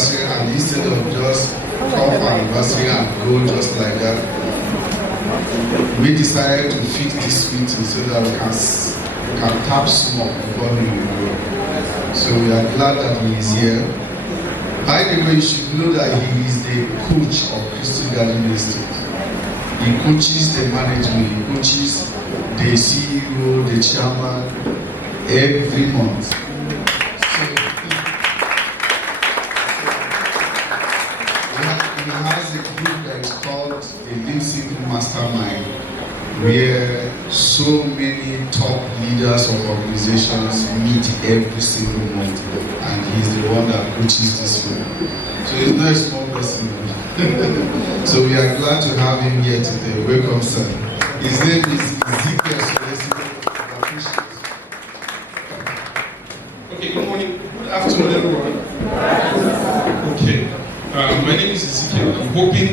anniversary, and instead of just come for anniversary and go just like that, we decided to fix this meeting so that we can tap small before we will grow. So we are glad that he is here. By the way, you should know that he is the coach of Crystal Garden Estate. He coaches the management, he coaches the CEO, the chairman, every month. So he has a group that is called the Live Simple Mastermind, where so many top leaders of organizations meet every single month, and he's the one that coaches this group. So he's not a small person. So we are glad to have him here today. Welcome, sir. His name is Ezekiel. Okay, good morning. Good afternoon, everyone. Okay, my name is Ezekiel. I'm hoping I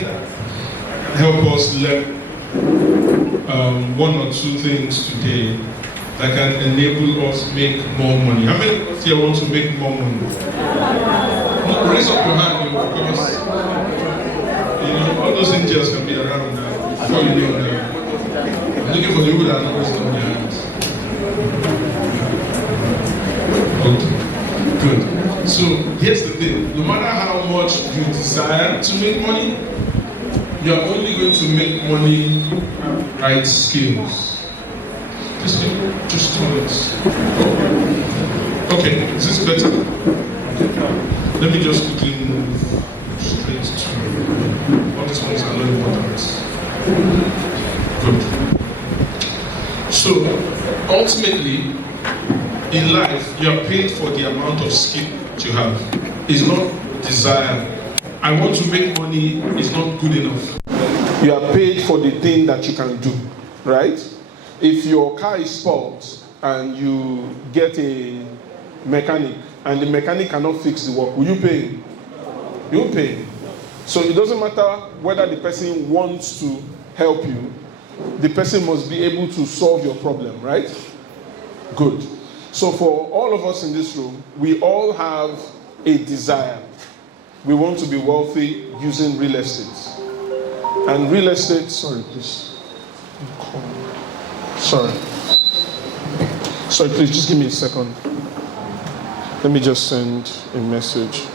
can help us learn one or two things today that can enable us make more money. How many of us here want to make more money? No, raise up your hand, because all those angels can be around now. Before you know that, I'm looking for the people that know raised up their hands. Okay, good. So here's the thing: no matter how much you desire to make money, you are only going to make money right skills. Just turn it. Okay, is this better? Okay. Let me just quickly move straight to all these ones are not important. Good. So ultimately, in life, you are paid for the amount of skill that you have. It's not desire. I want to make money is not good enough. You are paid for the thing that you can do, right? If your car is spoiled and you get a mechanic and the mechanic cannot fix the work, will you pay him? You will pay him. So it doesn't matter whether the person wants to help you, the person must be able to solve your problem, right? Good. So for all of us in this room, we all have a desire. We want to be wealthy using real estate. And real estate, sorry, please. Sorry, please, just give me a second. Let me just send a message.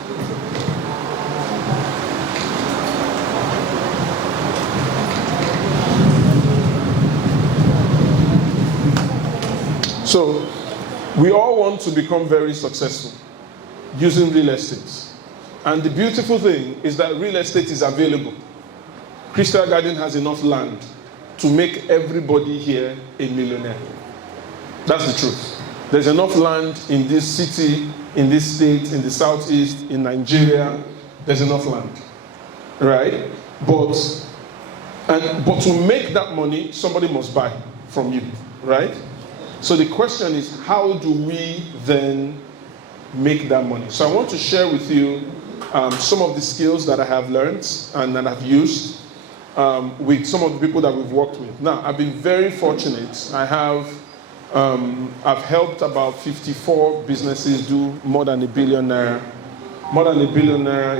So, we all want to become very successful using real estate. And the beautiful thing is that real estate is available. Crystal Garden has enough land to make everybody here a millionaire. That's the truth. There's enough land in this city, in this state, in the southeast, in Nigeria. There's enough land, right? But to make that money, somebody must buy from you, right? So the question is, how do we then make that money? So I want to share with you some of the skills that I have learned and that I've used with some of the people that we've worked with. Now, I've been very fortunate. I've helped about 54 businesses do more than $1 billion a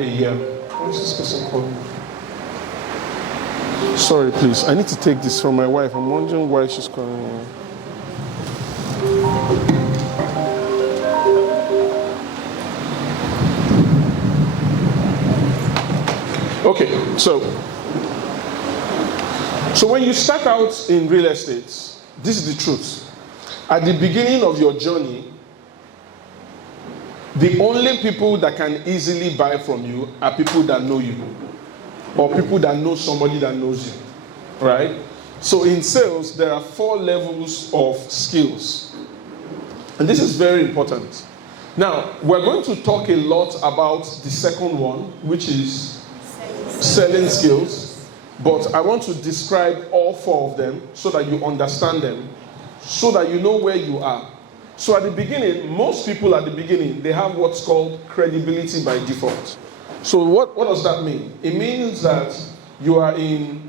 year. What is this person calling me? Sorry, please. I need to take this from my wife. I'm wondering why she's calling me. Okay, so when you start out in real estate, this is the truth. At the beginning of your journey, the only people that can easily buy from you are people that know you, or people that know somebody that knows you, right? So in sales, there are 4 levels of skills. And this is very important. Now, we're going to talk a lot about the second one, which is selling skills, but I want to describe all 4 of them so that you understand them, so that you know where you are. So at the beginning, most people at the beginning, they have what's called credibility by default. So what does that mean? It means that you've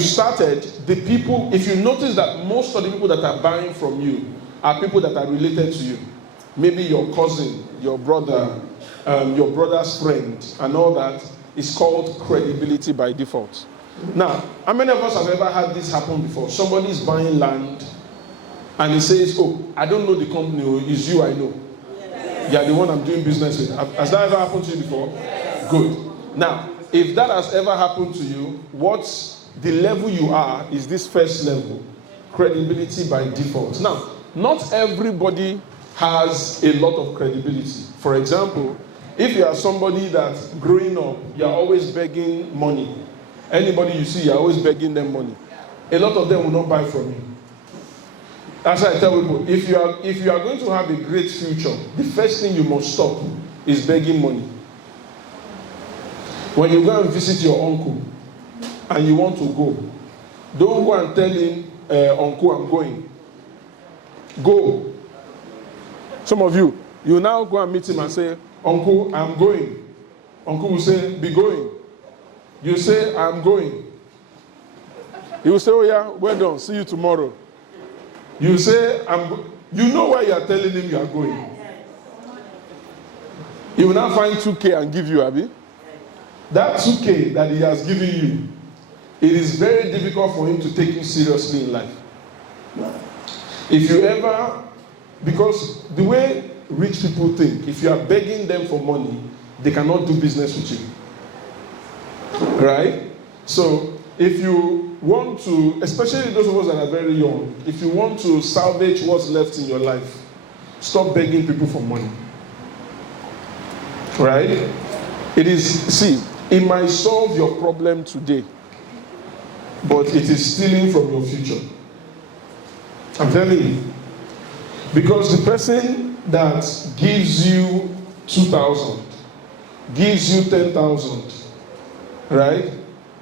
started, the people, if you notice that most of the people that are buying from you are people that are related to you. Maybe your cousin, your brother, your brother's friend and all that is called credibility by default. Now, how many of us have ever had this happen before? Somebody is buying land and he says, oh, I don't know the company, it's you I know. You are the one I'm doing business with. Has that ever happened to you before? Good. Now, if that has ever happened to you, what's the level you are is this first level, credibility by default. Now, not everybody has a lot of credibility. For example, if you are somebody that growing up, you are always begging money. Anybody you see, you are always begging them money. A lot of them will not buy from you. That's why I tell people, if you are going to have a great future, the first thing you must stop is begging money. When you go and visit your uncle and you want to go, don't go and tell him, uncle, I'm going. Go. Some of you now go and meet him and say, uncle, I'm going. Uncle will say, be going. You say, I'm going. He will say, oh yeah, well done, see you tomorrow. You say, you know why you are telling him you are going. He will now find 2K and give you, Abby. That 2K that he has given you, it is very difficult for him to take you seriously in life. If you ever, because the way rich people think, if you are begging them for money, they cannot do business with you. Right? So, if you want to, especially those of us that are very young, if you want to salvage what's left in your life, stop begging people for money. Right? It might solve your problem today, but it is stealing from your future. I'm telling you. Because the person that gives you 2,000, gives you 10,000, right,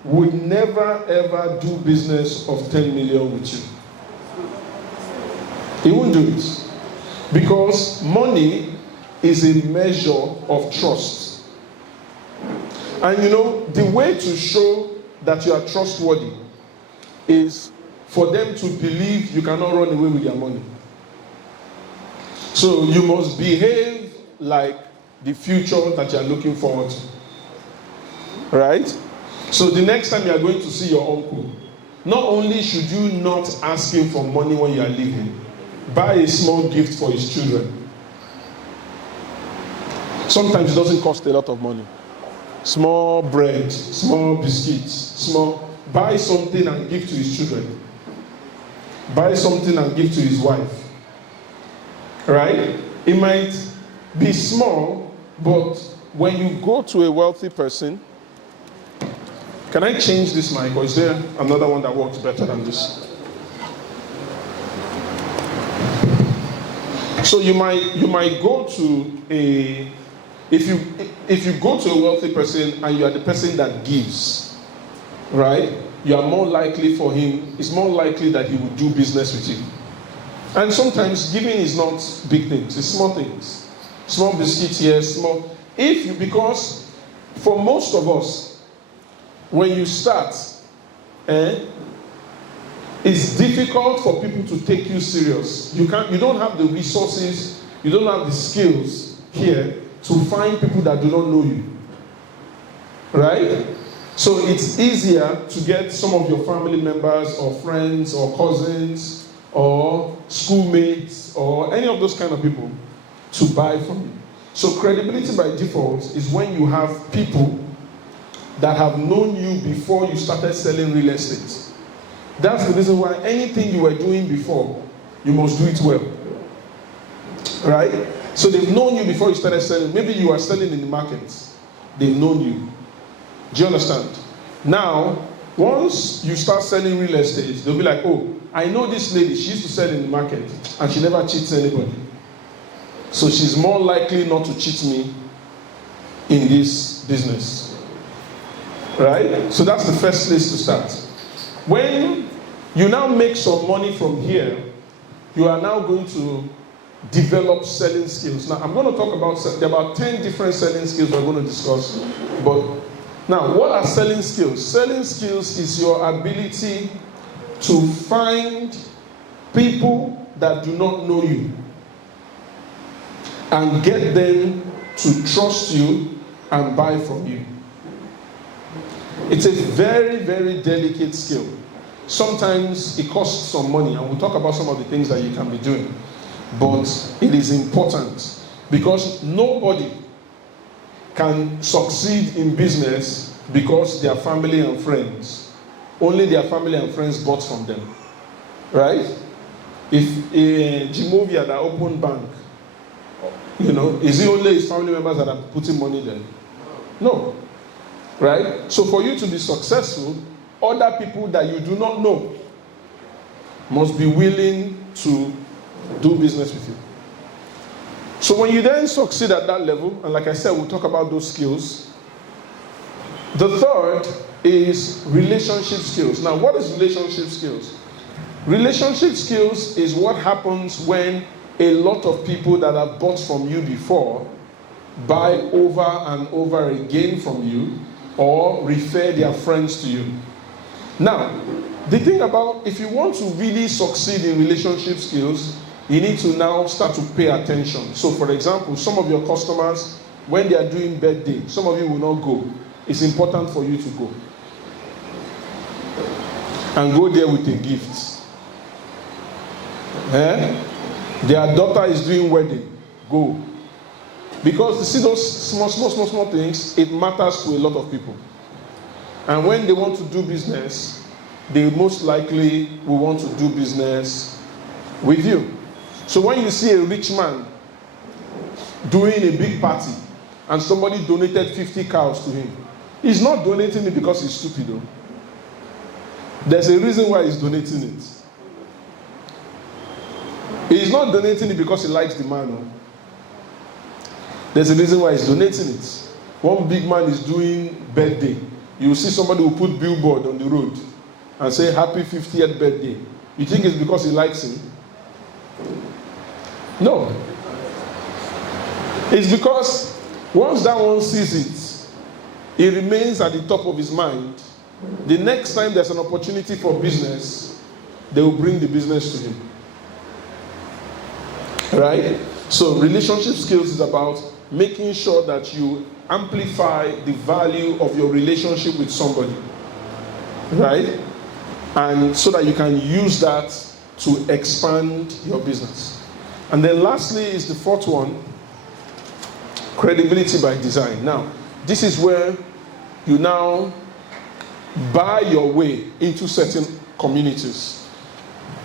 would never ever do business of 10 million with you. He won't do it. Because money is a measure of trust. And you know, the way to show that you are trustworthy is for them to believe you cannot run away with their money. So you must behave like the future that you are looking forward to. Right? So the next time you are going to see your uncle, not only should you not ask him for money when you are leaving, buy a small gift for his children. Sometimes it doesn't cost a lot of money. Small bread, small biscuits, buy something and give to his children. Buy something and give to his wife. Right? It might be small, but when you go to a wealthy person, can I change this mic, or is there another one that works better than this? So you might go to if you go to a wealthy person and you are the person that gives, right? You are more likely for him. It's more likely that he will do business with you. And sometimes giving is not big things; it's small things, small biscuits here, small. Because for most of us, when you start, it's difficult for people to take you serious. You don't have the resources, you don't have the skills here to find people that do not know you. Right? So it's easier to get some of your family members or friends or cousins or schoolmates or any of those kind of people to buy from you. So credibility by default is when you have people that have known you before you started selling real estate. That's the reason why anything you were doing before, you must do it well. Right? So they've known you before you started selling. Maybe you are selling in the market. They've known you. Do you understand? Now, once you start selling real estate, they'll be like, oh, I know this lady, she used to sell in the market and she never cheats anybody. So she's more likely not to cheat me in this business. Right? So that's the first place to start. When you now make some money from here, you are now going to develop selling skills. Now, I'm going to talk about, there are about 10 different selling skills we're going to discuss. But now, what are selling skills? Selling skills is your ability to find people that do not know you and get them to trust you and buy from you. It's a very, very delicate skill. Sometimes it costs some money, and we'll talk about some of the things that you can be doing. But it is important because nobody can succeed in business because their family and friends. Only their family and friends bought from them. Right? If a Jimovia that opened bank, is it only his family members that are putting money there? No. Right? So for you to be successful, other people that you do not know must be willing to do business with you. So when you then succeed at that level, and like I said, we'll talk about those skills. The third is relationship skills. Now, what is relationship skills? Relationship skills is what happens when a lot of people that have bought from you before buy over and over again from you or refer their friends to you. Now, the thing about if you want to really succeed in relationship skills, you need to now start to pay attention. So, for example, some of your customers, when they are doing birthday, some of you will not go. It's important for you to go. And go there with a gift. Their daughter is doing wedding. Go. Because you see those small things, it matters to a lot of people. And when they want to do business, they most likely will want to do business with you. So when you see a rich man doing a big party and somebody donated 50 cows to him, he's not donating it because he's stupid though. There's a reason why he's donating it. He's not donating it because he likes the man. No? There's a reason why he's donating it. One big man is doing birthday. You see somebody who put billboard on the road and say happy 50th birthday. You think it's because he likes him? No. It's because once that one sees it, it remains at the top of his mind. The next time there's an opportunity for business, they will bring the business to him. Right? So relationship skills is about making sure that you amplify the value of your relationship with somebody. Right? And so that you can use that to expand your business. And then lastly is the fourth one, credibility by design. Now, this is where you now buy your way into certain communities.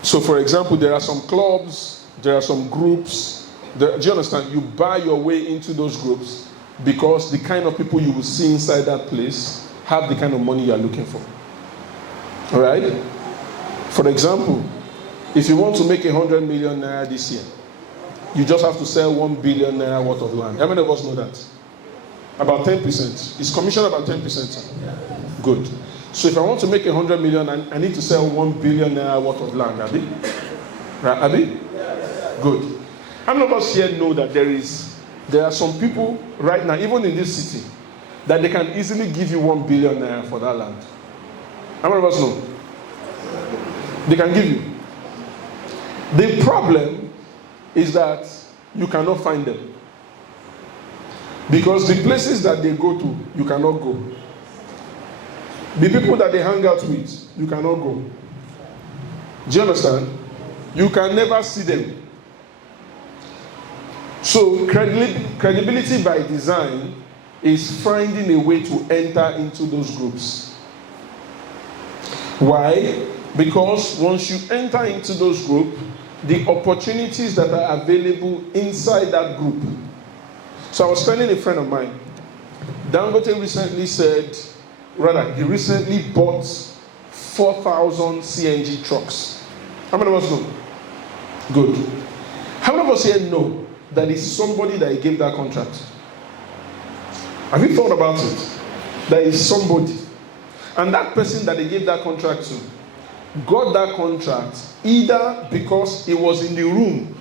So for example, there are some clubs, there are some groups. Do you understand? You buy your way into those groups because the kind of people you will see inside that place have the kind of money you are looking for. All right? For example, if you want to make 100 million naira this year, you just have to sell 1 billion naira worth of land. How many of us know that? About 10%. Is commission about 10%? Good. So if I want to make 100 million, I need to sell 1 billion naira worth of land, Abi? Right, Abi? Good. How many of us here know that there are some people right now, even in this city, that they can easily give you 1 billion naira for that land? How many of us know? They can give you. The problem is that you cannot find them. Because the places that they go to, you cannot go. The people that they hang out with, you cannot go. Do you understand? You can never see them. So credibility by design is finding a way to enter into those groups. Why? Because once you enter into those groups, the opportunities that are available inside that group. So I was telling a friend of mine, Dangote recently he recently bought 4,000 CNG trucks. How many of us know? Good. How many of us here know that it's somebody that he gave that contract? Have you thought about it? There is somebody. And that person that they gave that contract to got that contract either because he was in the room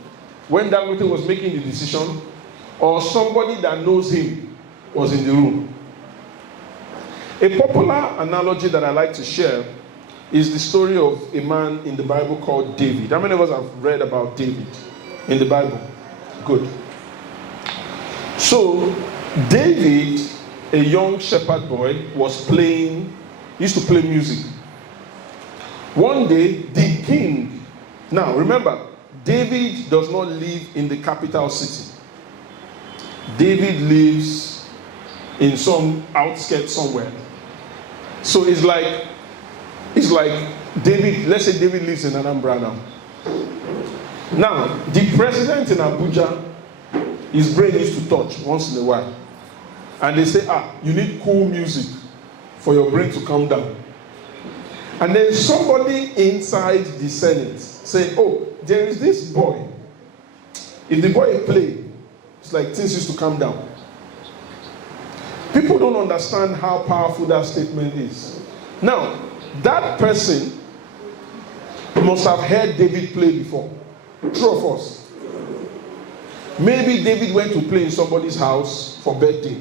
when Dangote was making the decision, or somebody that knows him was in the room. A popular analogy that I like to share is the story of a man in the Bible called David. How many of us have read about David in the Bible? Good. So, David, a young shepherd boy, used to play music. One day, the king, now remember, David does not live in the capital city. David lives in some outskirts somewhere. So it's like David, let's say David lives in Anambra now. Now, the president in Abuja, his brain used to touch once in a while. And they say, you need cool music for your brain to calm down. And then somebody inside the Senate say, there is this boy. If the boy play, it's like things used to calm down. People don't understand how powerful that statement is. Now, that person must have heard David play before. True or false? Maybe David went to play in somebody's house for birthday.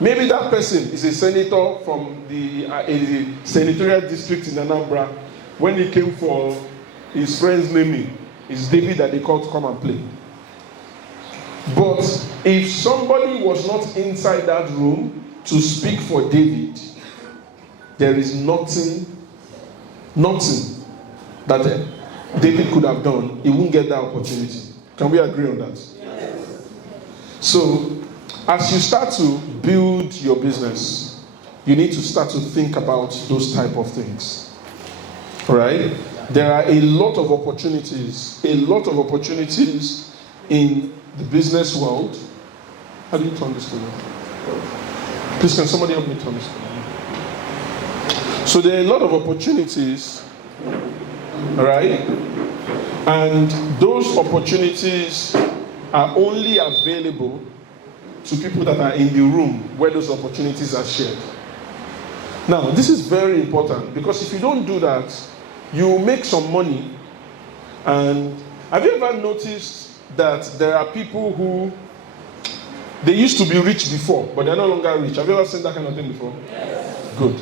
Maybe that person is a senator from the senatorial district in Anambra. When he came for his friend's naming, it's David that they called to come and play. But if somebody was not inside that room to speak for David, there is nothing that David could have done. He won't get that opportunity. Can we agree on that? Yes. So, as you start to build your business, you need to start to think about those type of things. Right? There are a lot of opportunities in the business world. How do you turn this to me? Please, can somebody help me turn this to me? So there are a lot of opportunities, right? And those opportunities are only available to people that are in the room where those opportunities are shared. Now, this is very important because if you don't do that, you make some money. And have you ever noticed that there are people who, they used to be rich before, but they're no longer rich? Have you ever seen that kind of thing before? Yes. Good.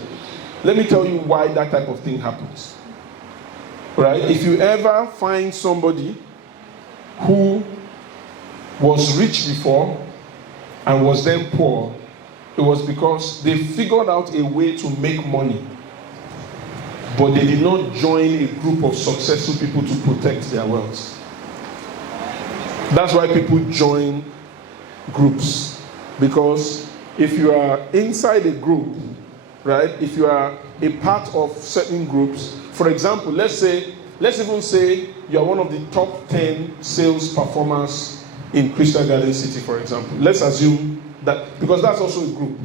Let me tell you why that type of thing happens. Right? If you ever find somebody who was rich before and was then poor, it was because they figured out a way to make money, but they did not join a group of successful people to protect their wealth. That's why people join groups. Because if you are inside a group, right, if you are a part of certain groups, for example, let's even say you are one of the top 10 sales performers in Crystal Garden City, for example. Let's assume that, because that's also a group.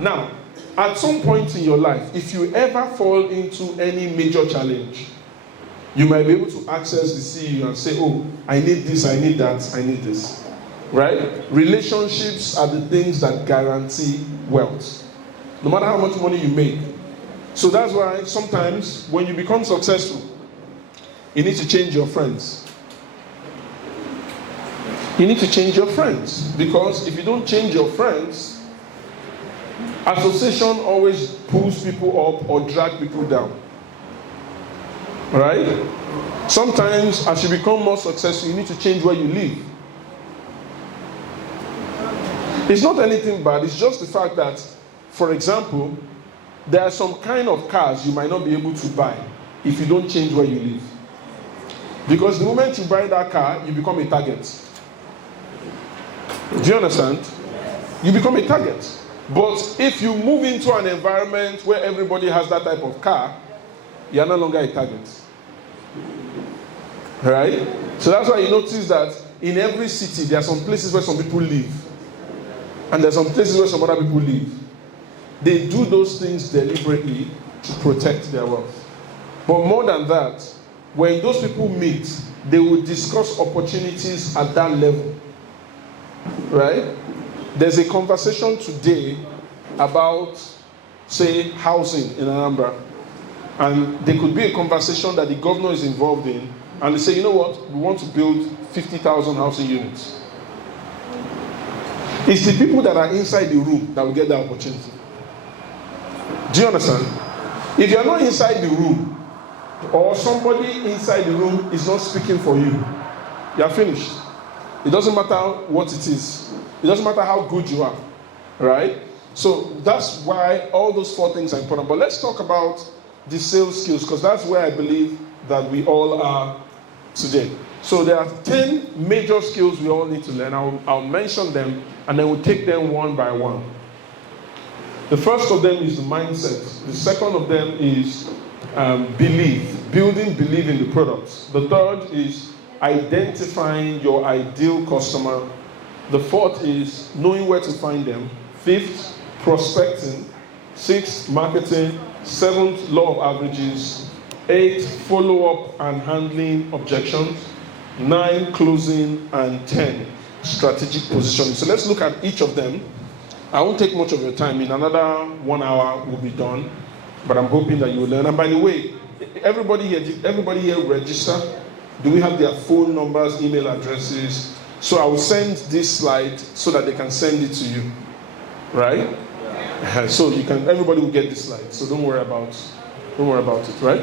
Now, at some point in your life, if you ever fall into any major challenge, you might be able to access the CEO and say, I need this, I need that, I need this. Right? Relationships are the things that guarantee wealth. No matter how much money you make. So that's why sometimes when you become successful, you need to change your friends. You need to change your friends. Because if you don't change your friends, association always pulls people up or drag people down. Right? Sometimes as you become more successful, you need to change where you live. It's not anything bad, it's just the fact that, for example, there are some kind of cars you might not be able to buy if you don't change where you live. Because the moment you buy that car, you become a target. Do you understand? You become a target. But if you move into an environment where everybody has that type of car, you are no longer a target. Right? So that's why you notice that in every city, there are some places where some people live. And there are some places where some other people live. They do those things deliberately to protect their wealth. But more than that, when those people meet, they will discuss opportunities at that level. Right? There's a conversation today about, say, housing in Anambra. And there could be a conversation that the governor is involved in. And they say, you know what? We want to build 50,000 housing units. It's the people that are inside the room that will get that opportunity. Do you understand? If you're not inside the room, or somebody inside the room is not speaking for you, you're finished. It doesn't matter what it is. It doesn't matter how good you are, right? So that's why all those 4 things are important. But let's talk about the sales skills, because that's where I believe that we all are today. So there are 10 major skills we all need to learn. I'll mention them, and then we'll take them one by one. The first of them is the mindset. The second of them is building belief in the products. The third is identifying your ideal customer. The fourth is knowing where to find them. Fifth, prospecting. Sixth, marketing. Seventh, law of averages. 8, follow-up and handling objections. 9, closing. And 10, strategic positioning. So let's look at each of them. I won't take much of your time. In another 1 hour, we'll be done. But I'm hoping that you will learn. And by the way, everybody here register? Do we have their phone numbers, email addresses? So I will send this slide so that they can send it to you. Right? So everybody will get this slide. So don't worry about it, right?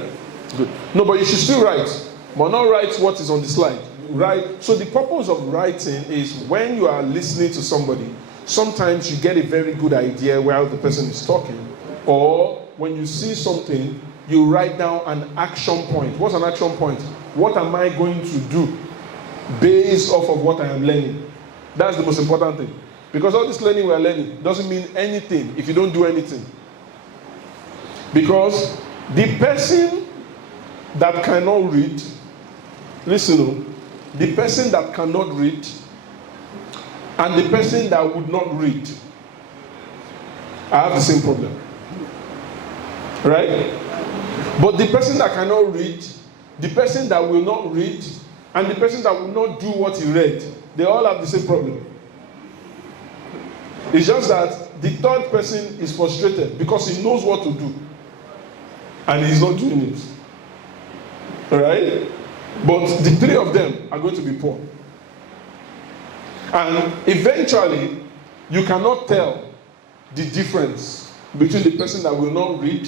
Good. No, but you should still write. But not write what is on the slide. Right? So the purpose of writing is when you are listening to somebody, sometimes you get a very good idea while the person is talking. Or when you see something, you write down an action point. What's an action point? What am I going to do based off of what I am learning? That's the most important thing. Because all this learning we are learning doesn't mean anything if you don't do anything. Because the person that cannot read, listen, the person that cannot read and the person that would not read, I have the same problem. Right? But the person that cannot read, the person that will not read, and the person that will not do what he read, they all have the same problem. It's just that the third person is frustrated because he knows what to do and he's not doing it. Alright? But the 3 of them are going to be poor. And eventually, you cannot tell the difference between the person that will not read,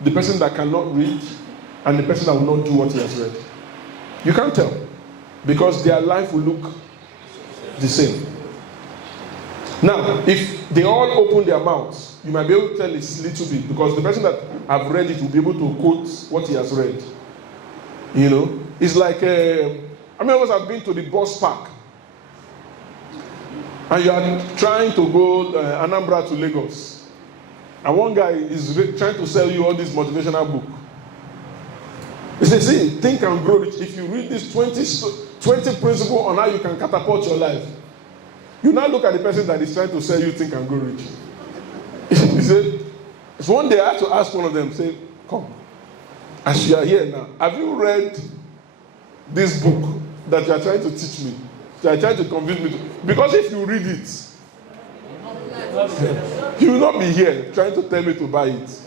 the person that cannot read, and the person that will not do what he has read. You can't tell, because their life will look the same. Now, if they all open their mouths, you might be able to tell a little bit, because the person that have read it will be able to quote what he has read. You know, it's like how many of us have been to the bus park, and you are trying to go Anambra to Lagos, and one guy is trying to sell you all this motivational book. He says, see, think and grow rich. If you read this 20 principles on how you can catapult your life, you now look at the person that is trying to sell you think and grow rich. He said, so one day I had to ask one of them, say, come, as you are here now, have you read this book that you are trying to teach me? You are trying to convince me to? Because if you read it, you will not be here trying to tell me to buy it.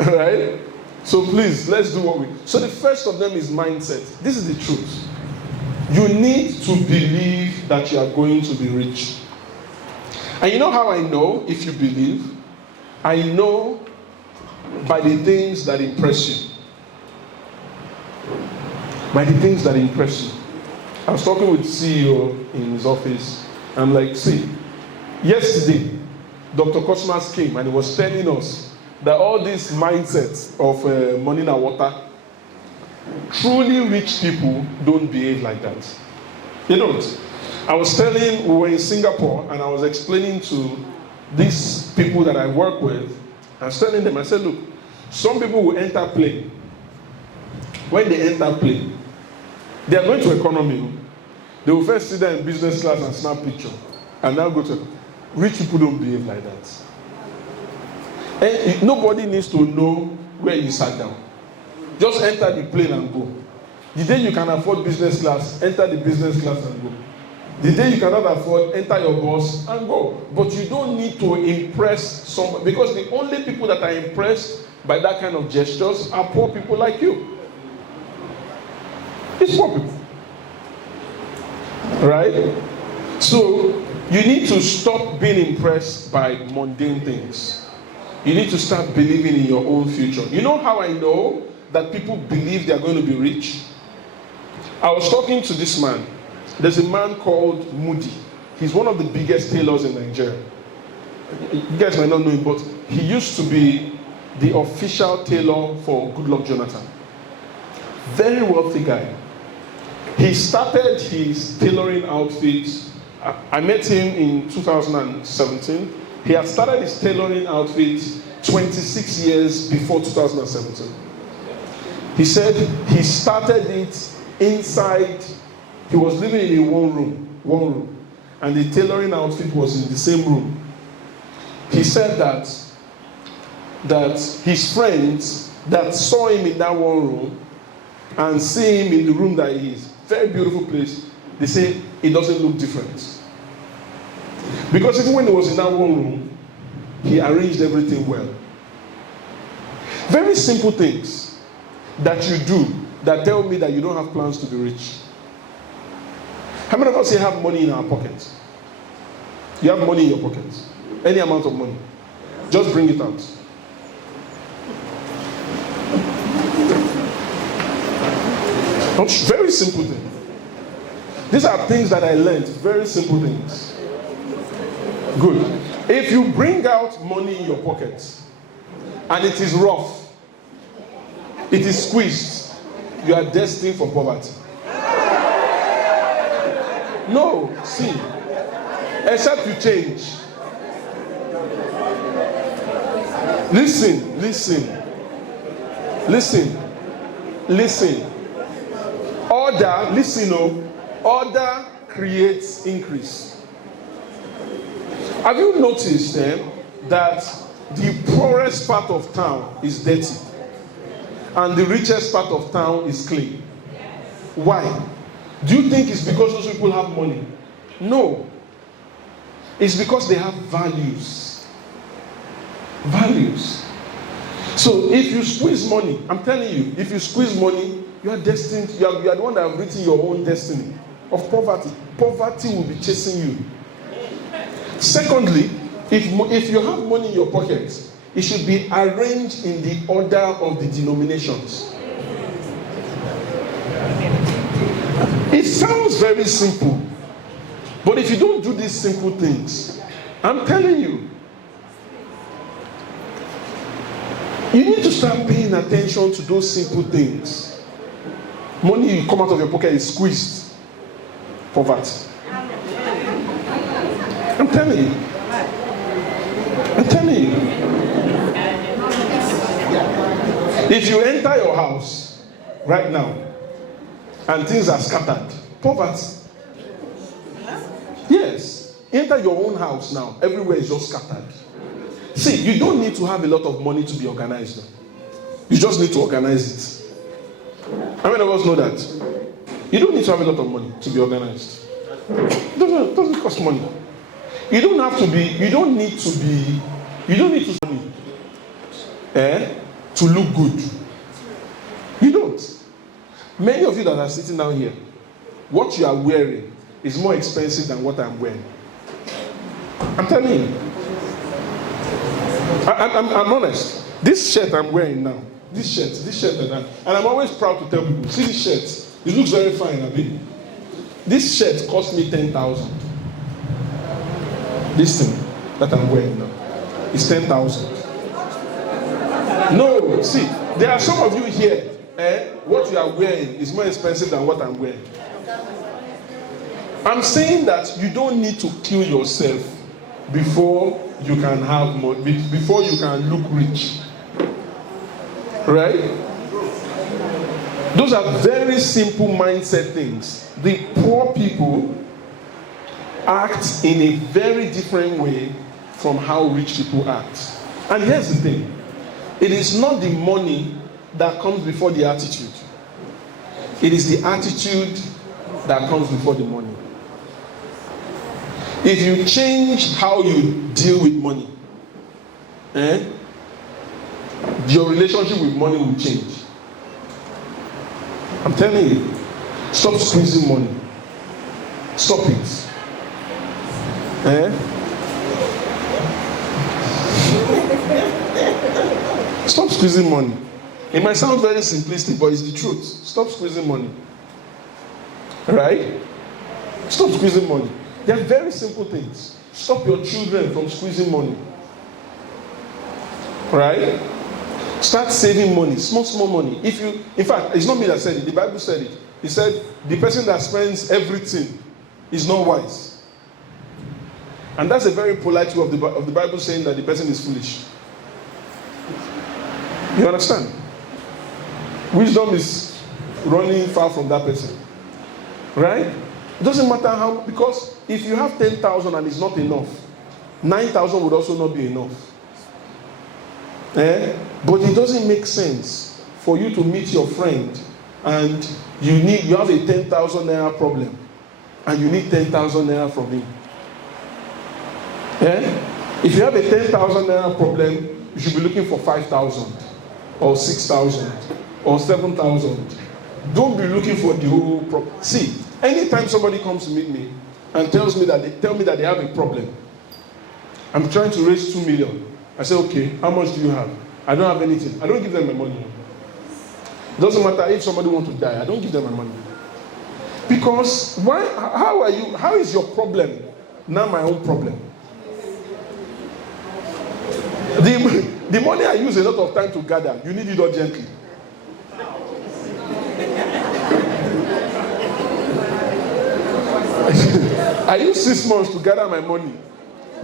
Right? So please, let's do what we... So the first of them is mindset. This is the truth. You need to believe that you are going to be rich. And you know how I know if you believe? I know by the things that impress you. By the things that impress you. I was talking with the CEO in his office. I'm like, see, yesterday, Dr. Cosmas came and he was telling us that all these mindsets of money and water, truly rich people don't behave like that. They don't. I was telling, we were in Singapore and I was explaining to these people that I work with, I was telling them, I said, look, some people will enter plane. When they enter plane, they are going to economy. They will first sit there in business class and snap picture and now go to... Rich people don't behave like that. And nobody needs to know where you sat down. Just enter the plane and go. The day you can afford business class, enter the business class and go. The day you cannot afford, enter your bus and go. But you don't need to impress someone, because the only people that are impressed by that kind of gestures are poor people like you. It's poor people. Right? So, you need to stop being impressed by mundane things. You need to start believing in your own future. You know how I know that people believe they are going to be rich? I was talking to this man, There's a man called Moody. He's one of the biggest tailors in Nigeria. You guys might not know him, but he used to be the official tailor for Goodluck Jonathan. Very wealthy guy. He started his tailoring outfit. I met him in 2017. He had started his tailoring outfit 26 years before 2017. He said he started it inside. He was living in a one room, and the tailoring outfit was in the same room. He said that his friends that saw him in that one room and see him in the room that he is, very beautiful place, they say it doesn't look different. Because even when he was in that one room, he arranged everything well. Very simple things that you do that tell me that you don't have plans to be rich. How many of us here have money in our pockets? You have money in your pockets. Any amount of money. Just bring it out. Very simple thing. These are things that I learned. Very simple things. Good. If you bring out money in your pocket and it is rough, it is squeezed, you are destined for poverty. No, see, except you change. Listen. Order creates increase. Have you noticed that the poorest part of town is dirty and the richest part of town is clean? Why? Do you think it's because those people have money? No. It's because they have values. Values. So if you squeeze money, I'm telling you, if you squeeze money, you are destined, you are the one that have written your own destiny of poverty. Poverty will be chasing you. Secondly, if you have money in your pocket, it should be arranged in the order of the denominations. It sounds very simple, but if you don't do these simple things, I'm telling you, you need to start paying attention to those simple things. Money you come out of your pocket is squeezed. Poverty. I'm telling you. If you enter your house right now and things are scattered, poverty. Yes. Enter your own house now. Everywhere is just scattered. See, you don't need to have a lot of money to be organized. You just need to organize it. How many of us know that? You don't need to have a lot of money to be organized. It doesn't cost money. You don't need to money to look good. You don't. Many of you that are sitting down here, what you are wearing is more expensive than what I'm wearing. I'm telling you. I'm honest. This shirt I'm wearing now, this shirt, and I'm always proud to tell people, see this shirt, it looks very fine, Abi. This shirt cost me 10,000. This thing that I'm wearing now is 10,000. No, see, there are some of you here, what you are wearing is more expensive than what I'm wearing. I'm saying that you don't need to kill yourself before you can have more, before you can look rich. Right? Those are very simple mindset things. The poor people act in a very different way from how rich people act. And here's the thing. It is not the money that comes before the attitude. It is the attitude that comes before the money. If you change how you deal with money, your relationship with money will change. I'm telling you, stop squeezing money. Stop it. Stop squeezing money. It might sound very simplistic, but it's the truth. Stop squeezing money. Right? Stop squeezing money. They are very simple things. Stop your children from squeezing money. Right? Start saving money, small money. In fact, it's not me that said it. The Bible said it. It said the person that spends everything is not wise. And that's a very polite way of the Bible saying that the person is foolish. You understand? Wisdom is running far from that person. Right? It doesn't matter how, because if you have 10,000 and it's not enough, 9,000 would also not be enough. But it doesn't make sense for you to meet your friend and you have a 10,000 naira problem and you need 10,000 naira from him. If you have a 10,000 naira problem, you should be looking for 5,000 or 6,000 or 7,000. Don't be looking for the whole problem. See, anytime somebody comes to meet me and tell me that they have a problem, I'm trying to raise 2 million. I say, okay, how much do you have? I don't have anything. I don't give them my money. It doesn't matter if somebody wants to die. I don't give them my money. Because how is your problem now my own problem? The money I use a lot of time to gather, you need it urgently. I use 6 months to gather my money.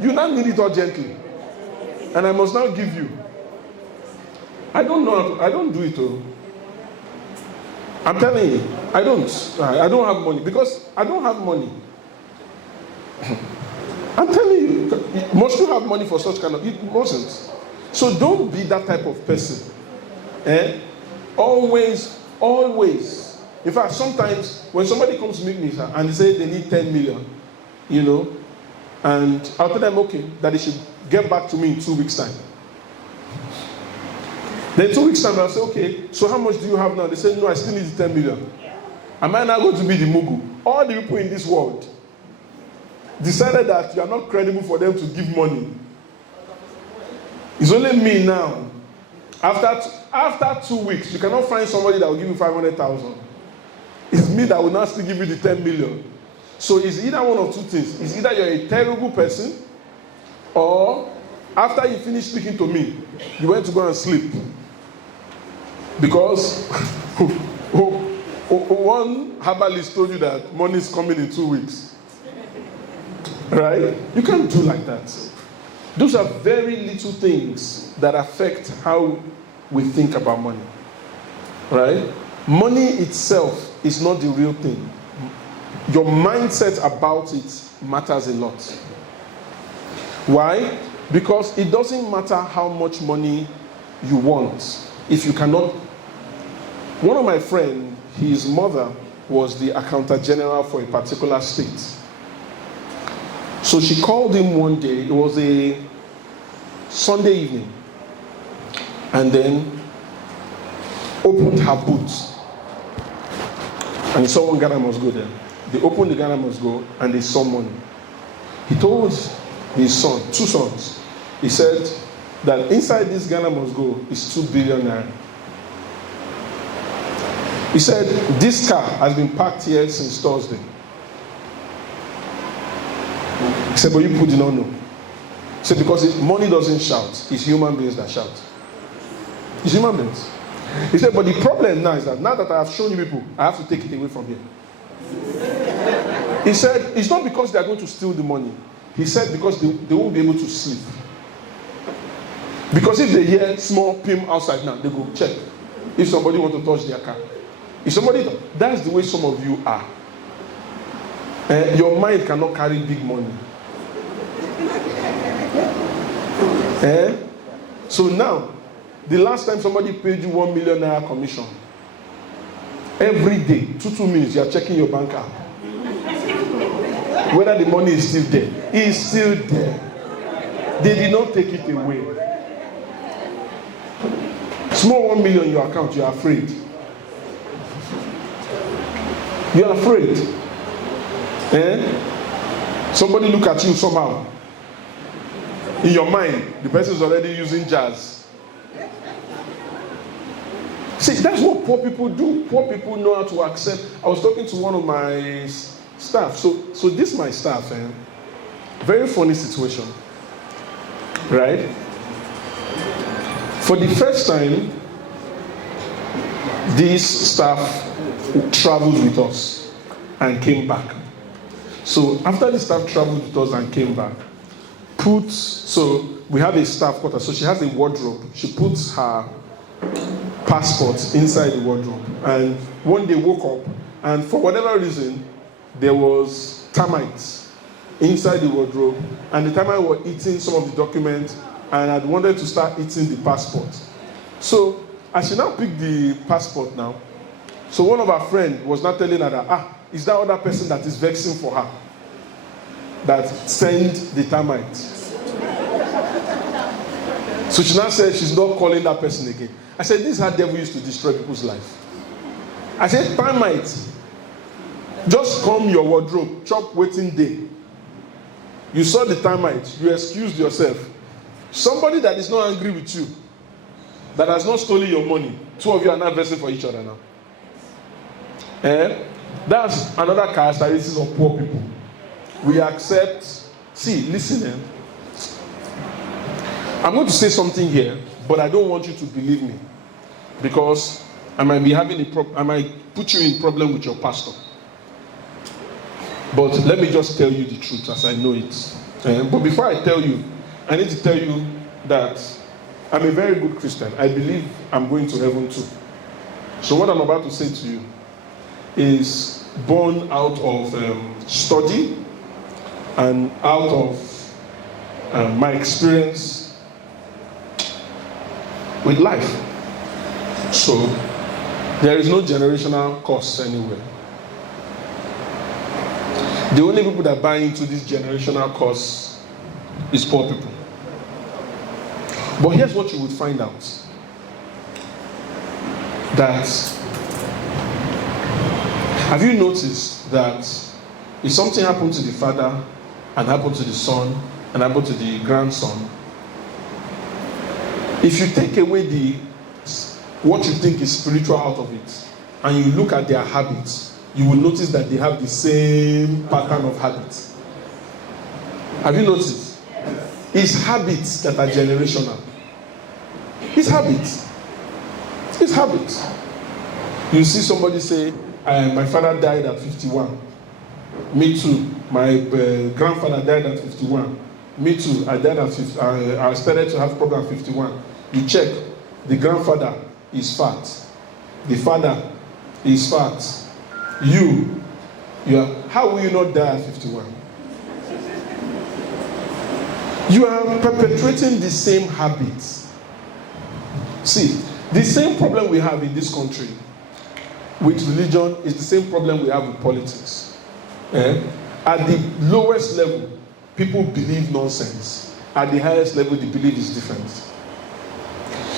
You now need it urgently. And I must now give you. I don't know. I don't do it. I'm telling you, I don't have money because I don't have money. I'm telling you, must you have money for such kind of? It mustn't. So don't be that type of person. Always. In fact, sometimes when somebody comes to meet me and they say they need 10 million, and I'll tell them, okay, that they should get back to me in 2 weeks' time. Then 2 weeks' time, I'll say, okay, so how much do you have now? They say, no, I still need 10 million. Am I now going to be the Mugu? All the people in this world decided that you are not credible for them to give money. It's only me now. After 2 weeks, you cannot find somebody that will give you 500,000. It's me that will now still give you the 10 million. So it's either one of two things. It's either you're a terrible person, or after you finish speaking to me, you went to go and sleep. Because one herbalist told you that money is coming in 2 weeks. Right? You can't do like that. Those are very little things that affect how we think about money. Right? Money itself is not the real thing. Your mindset about it matters a lot. Why? Because it doesn't matter how much money you want if you cannot. One of my friends, his mother was the accountant general for a particular state. So she called him one day. It was a Sunday evening, and then opened her boots, and he saw one Ghana must go there. They opened the Ghana must go, and they saw money. He told his son, 2 sons, he said that inside this Ghana must go is 2 billion naira. He said this car has been parked here since Thursday. He said, but you people do not know. He said, because money doesn't shout, it's human beings that shout. It's human beings. He said, but the problem now is that now that I have shown you people, I have to take it away from here. He said, it's not because they are going to steal the money. He said, because they won't be able to sleep. Because if they hear small pim outside now, they go check if somebody wants to touch their car. If somebody, that's the way some of you are. Your mind cannot carry big money. So now, the last time somebody paid you 1 million naira commission, every day, 2 minutes, you are checking your bank app. Whether the money is still there. It is still there. They did not take it away. Small 1 million in your account, you are afraid. You are afraid. Somebody look at you somehow. In your mind, the person is already using jazz. See, that's what poor people do. Poor people know how to accept. I was talking to one of my staff. So this my staff. Very funny situation, right? For the first time, this staff traveled with us and came back. So after the staff traveled with us and came back, so we have a staff quarter. So she has a wardrobe. She puts her passport inside the wardrobe. And one day woke up, and for whatever reason, there was termites inside the wardrobe, and the termites were eating some of the documents, and had wanted to start eating the passport. So as she now picked the passport now, so one of her friends was not telling her that, is that other person that is vexing for her that sent the termites? So she now said she's not calling that person again. I said, this is how devil used to destroy people's life. I said, termites, just come your wardrobe, chop waiting day. You saw the termites, you excused yourself. Somebody that is not angry with you, that has not stolen your money, two of you are not vexing for each other now. That's another characteristic of poor people. We accept, listen. I'm going to say something here, but I don't want you to believe me, because I might be having I might put you in problem with your pastor. But let me just tell you the truth as I know it. But before I tell you, I need to tell you that I'm a very good Christian. I believe I'm going to heaven too. So what I'm about to say to you is born out of study and out of my experience with life. So there is no generational curse anywhere. The only people that buy into this generational curse is poor people. But here's what you would find out. That, have you noticed that if something happened to the father and happened to the son and happened to the grandson, if you take away what you think is spiritual out of it, and you look at their habits, you will notice that they have the same pattern of habits. Have you noticed? It's habits that are generational. It's habits. It's habits. You see somebody say, my father died at 51. Me too. My grandfather died at 51. Me too. I died at 50. I started to have problem at 51. You check. The grandfather is fat. The father is fat. You are. How will you not die at 51? You are perpetrating the same habits. See, the same problem we have in this country with religion is the same problem we have with politics. At the lowest level, people believe nonsense. At the highest level, the belief is different.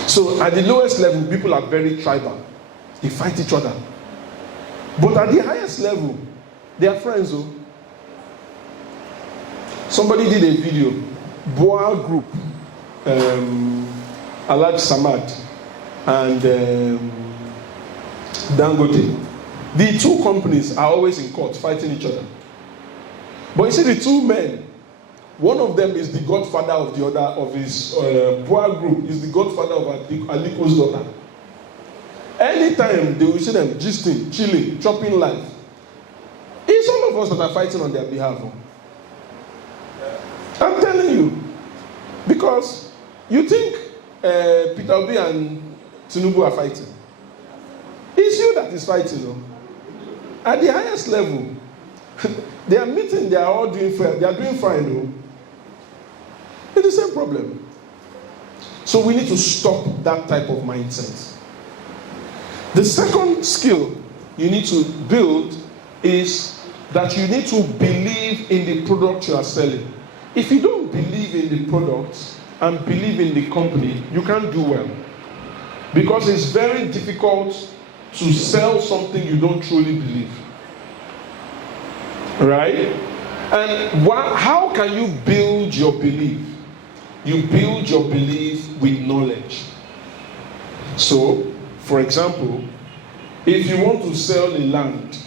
So at the lowest level, people are very tribal. They fight each other. But at the highest level, they are friends. Somebody did a video. Boa Group, Alaj Samad, and Dangote. The two companies are always in court fighting each other. But you see, the two men, one of them is the godfather of the other, of his Boa Group, is the godfather of Aliko's daughter. Anytime they will see them gisting, chilling, chopping life, it's all of us that are fighting on their behalf. I'm telling you. Because you think Peter Obi and Tinubu are fighting. It's you that is fighting. At the highest level, they are meeting, they are all doing fine. They are doing fine. It's the same problem. So we need to stop that type of mindset. The second skill you need to build is that you need to believe in the product you are selling. If you don't believe in the product and believe in the company, you can't do well. Because it's very difficult to sell something you don't truly believe. Right? And how can you build your belief? You build your belief with knowledge. So, for example, if you want to sell a land,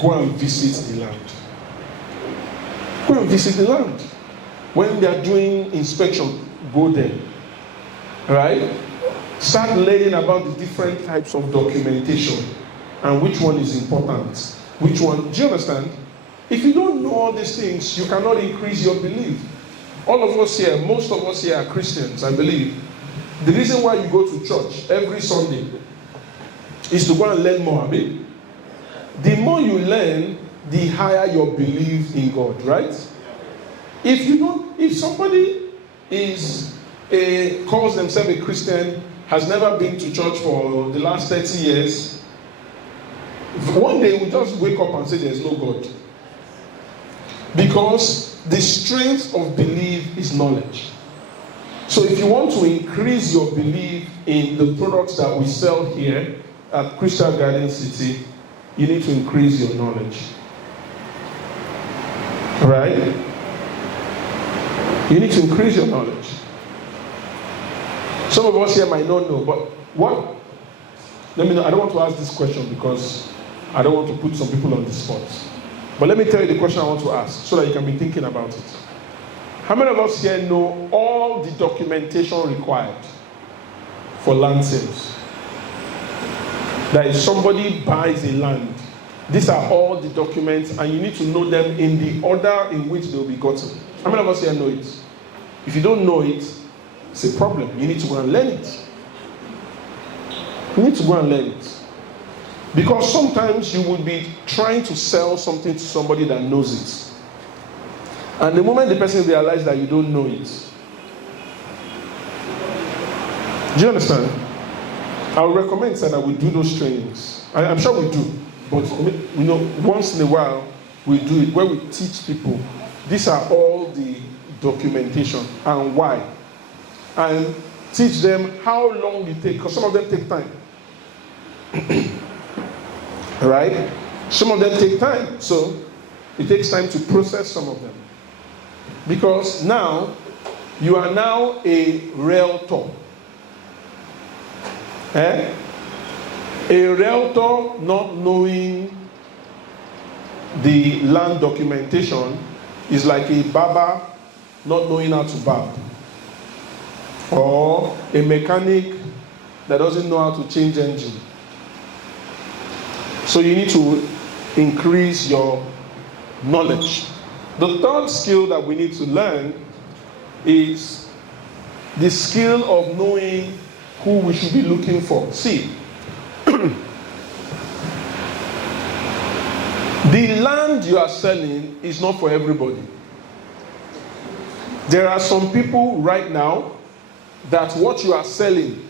go and visit the land. Go and visit the land. When they are doing inspection, go there. Right? Start learning about the different types of documentation and which one is important. Which one, do you understand? If you don't know all these things, you cannot increase your belief. All of us here, most of us here are Christians, I believe. The reason why you go to church every Sunday is to go and learn more. I mean, the more you learn, the higher your belief in God, right? If somebody calls themselves a Christian, has never been to church for the last 30 years, one day we just wake up and say there's no God. Because the strength of belief is knowledge. So if you want to increase your belief in the products that we sell here at Crystal Garden City, you need to increase your knowledge. Right? You need to increase your knowledge. Some of us here might not know, but what? Let me know. I don't want to ask this question because I don't want to put some people on the spot. But let me tell you the question I want to ask so that you can be thinking about it. How many of us here know all the documentation required for land sales? That if somebody buys a land, these are all the documents and you need to know them in the order in which they will be gotten. How many of us here know it? If you don't know it, it's a problem. You need to go and learn it. You need to go and learn it. Because sometimes you will be trying to sell something to somebody that knows it. And the moment the person realizes that you don't know it, do you understand? I would recommend that we do those trainings. I'm sure we do. But once in a while, we do it where we teach people. These are all the documentation and why. And teach them how long it takes. Because some of them take time. Right? Some of them take time. So it takes time to process some of them. Because now, you are now a realtor. A realtor not knowing the land documentation is like a barber not knowing how to barb. Or a mechanic that doesn't know how to change engine. So you need to increase your knowledge. The third skill that we need to learn is the skill of knowing who we should be looking for. See, the land you are selling is not for everybody. There are some people right now that what you are selling,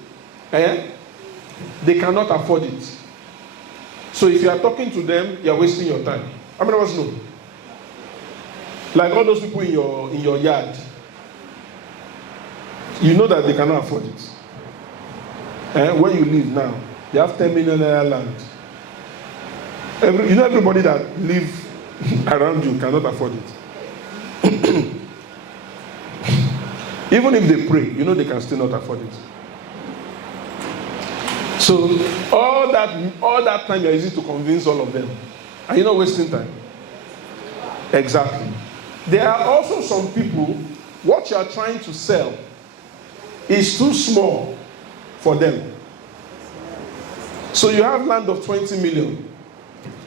they cannot afford it. So if you are talking to them, you are wasting your time. How many of us know? Like all those people in your yard, you know that they cannot afford it. Where you live now, they have 10 million naira land. Everybody that live around you cannot afford it. Even if they pray, they can still not afford it. So all that time you're using to convince all of them, and you're not wasting time. Exactly. There are also some people, what you are trying to sell is too small for them. So you have land of 20 million.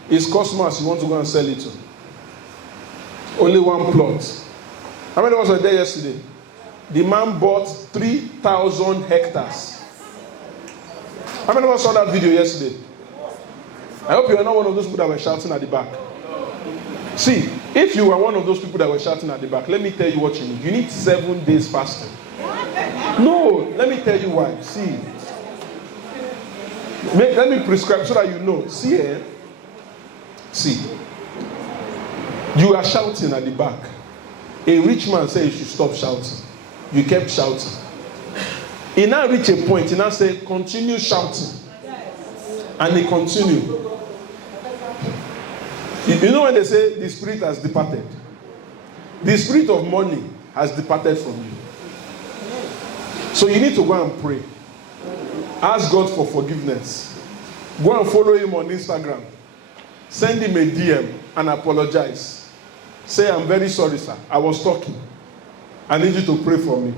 It's customers you want to go and sell it to. Only one plot. How many of us were there yesterday? The man bought 3,000 hectares. How many of us saw that video yesterday? I hope you are not one of those people that were shouting at the back. See, if you were one of those people that were shouting at the back, let me tell you what you need. You need 7 days fasting. No, let me tell you why. See, let me prescribe so that you know. See, you are shouting at the back. A rich man said you should stop shouting. You kept shouting. He now reached a point, he now said, continue shouting. And he continued. You know when they say the spirit has departed? The spirit of money has departed from you. So you need to go and pray. Ask God for forgiveness. Go and follow him on Instagram. send him a DM and apologize. Say, I'm very sorry, sir. I was talking. I need you to pray for me.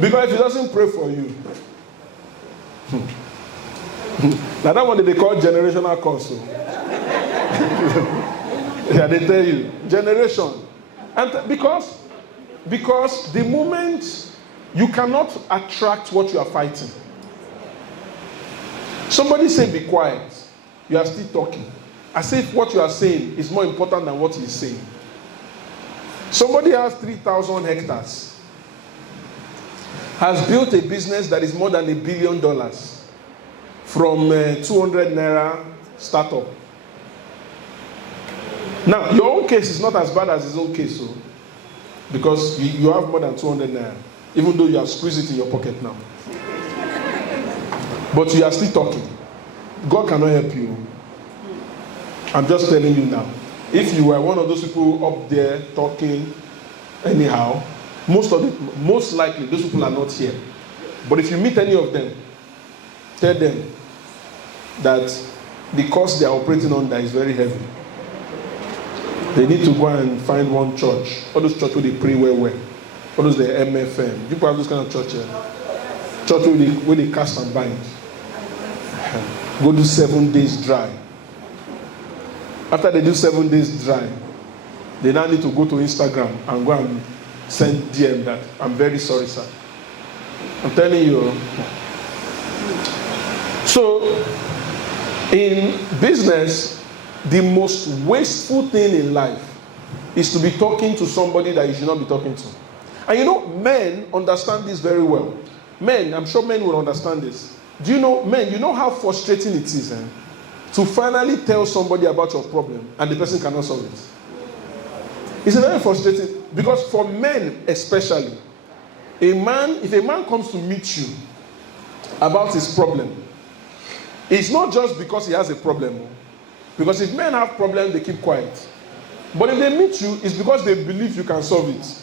Because if he doesn't pray for you, now that one they call generational curse. Yeah, they tell you. Generation. And because the moment you cannot attract what you are fighting. Somebody say be quiet. You are still talking. As if what you are saying is more important than what he is saying. Somebody has 3,000 hectares. Has built a business that is more than $1 billion. From 200 naira startup. Now, your own case is not as bad as his own case. So, because you have more than 200 naira. Even though you have squeezed it in your pocket now. But you are still talking. God cannot help you. I'm just telling you now. If you were one of those people up there talking anyhow, most likely those people are not here. But if you meet any of them, tell them that the cost they are operating under is very heavy. They need to go and find one church. All those churches where they pray well. All those the MFM. People have this kind of church here. Church where they cast and bind. Go do 7 days dry. After they do 7 days dry, they now need to go to Instagram and go and send DM that I'm very sorry, sir. I'm telling you. So, in business, the most wasteful thing in life is to be talking to somebody that you should not be talking to. And you know, men understand this very well. Men, I'm sure men will understand this. Do you know, men, you know how frustrating it is to finally tell somebody about your problem and the person cannot solve it? It's very frustrating because for men especially, if a man comes to meet you about his problem, it's not just because he has a problem. Because if men have problems, they keep quiet. But if they meet you, it's because they believe you can solve it.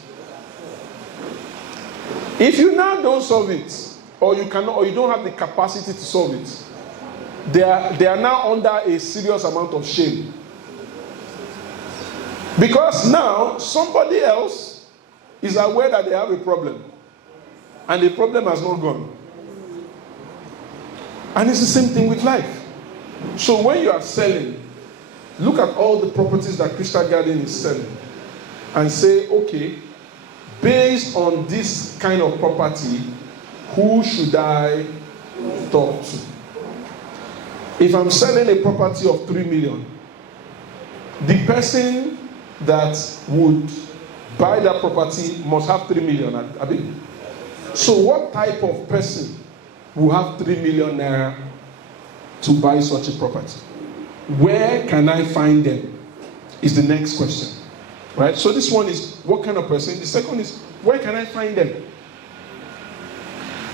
If you now don't solve it, or you cannot, or you don't have the capacity to solve it, they are now under a serious amount of shame. Because now somebody else is aware that they have a problem, and the problem has not gone. And it's the same thing with life. So when you are selling, look at all the properties that Crystal Garden is selling, and say, okay, based on this kind of property, who should I talk to? If I'm selling a property of 3 million, the person that would buy that property must have 3 million. Abi? So what type of person will have 3 million naira to buy such a property? Where can I find them? Is the next question. Right? So this one is what kind of person? The second is where can I find them?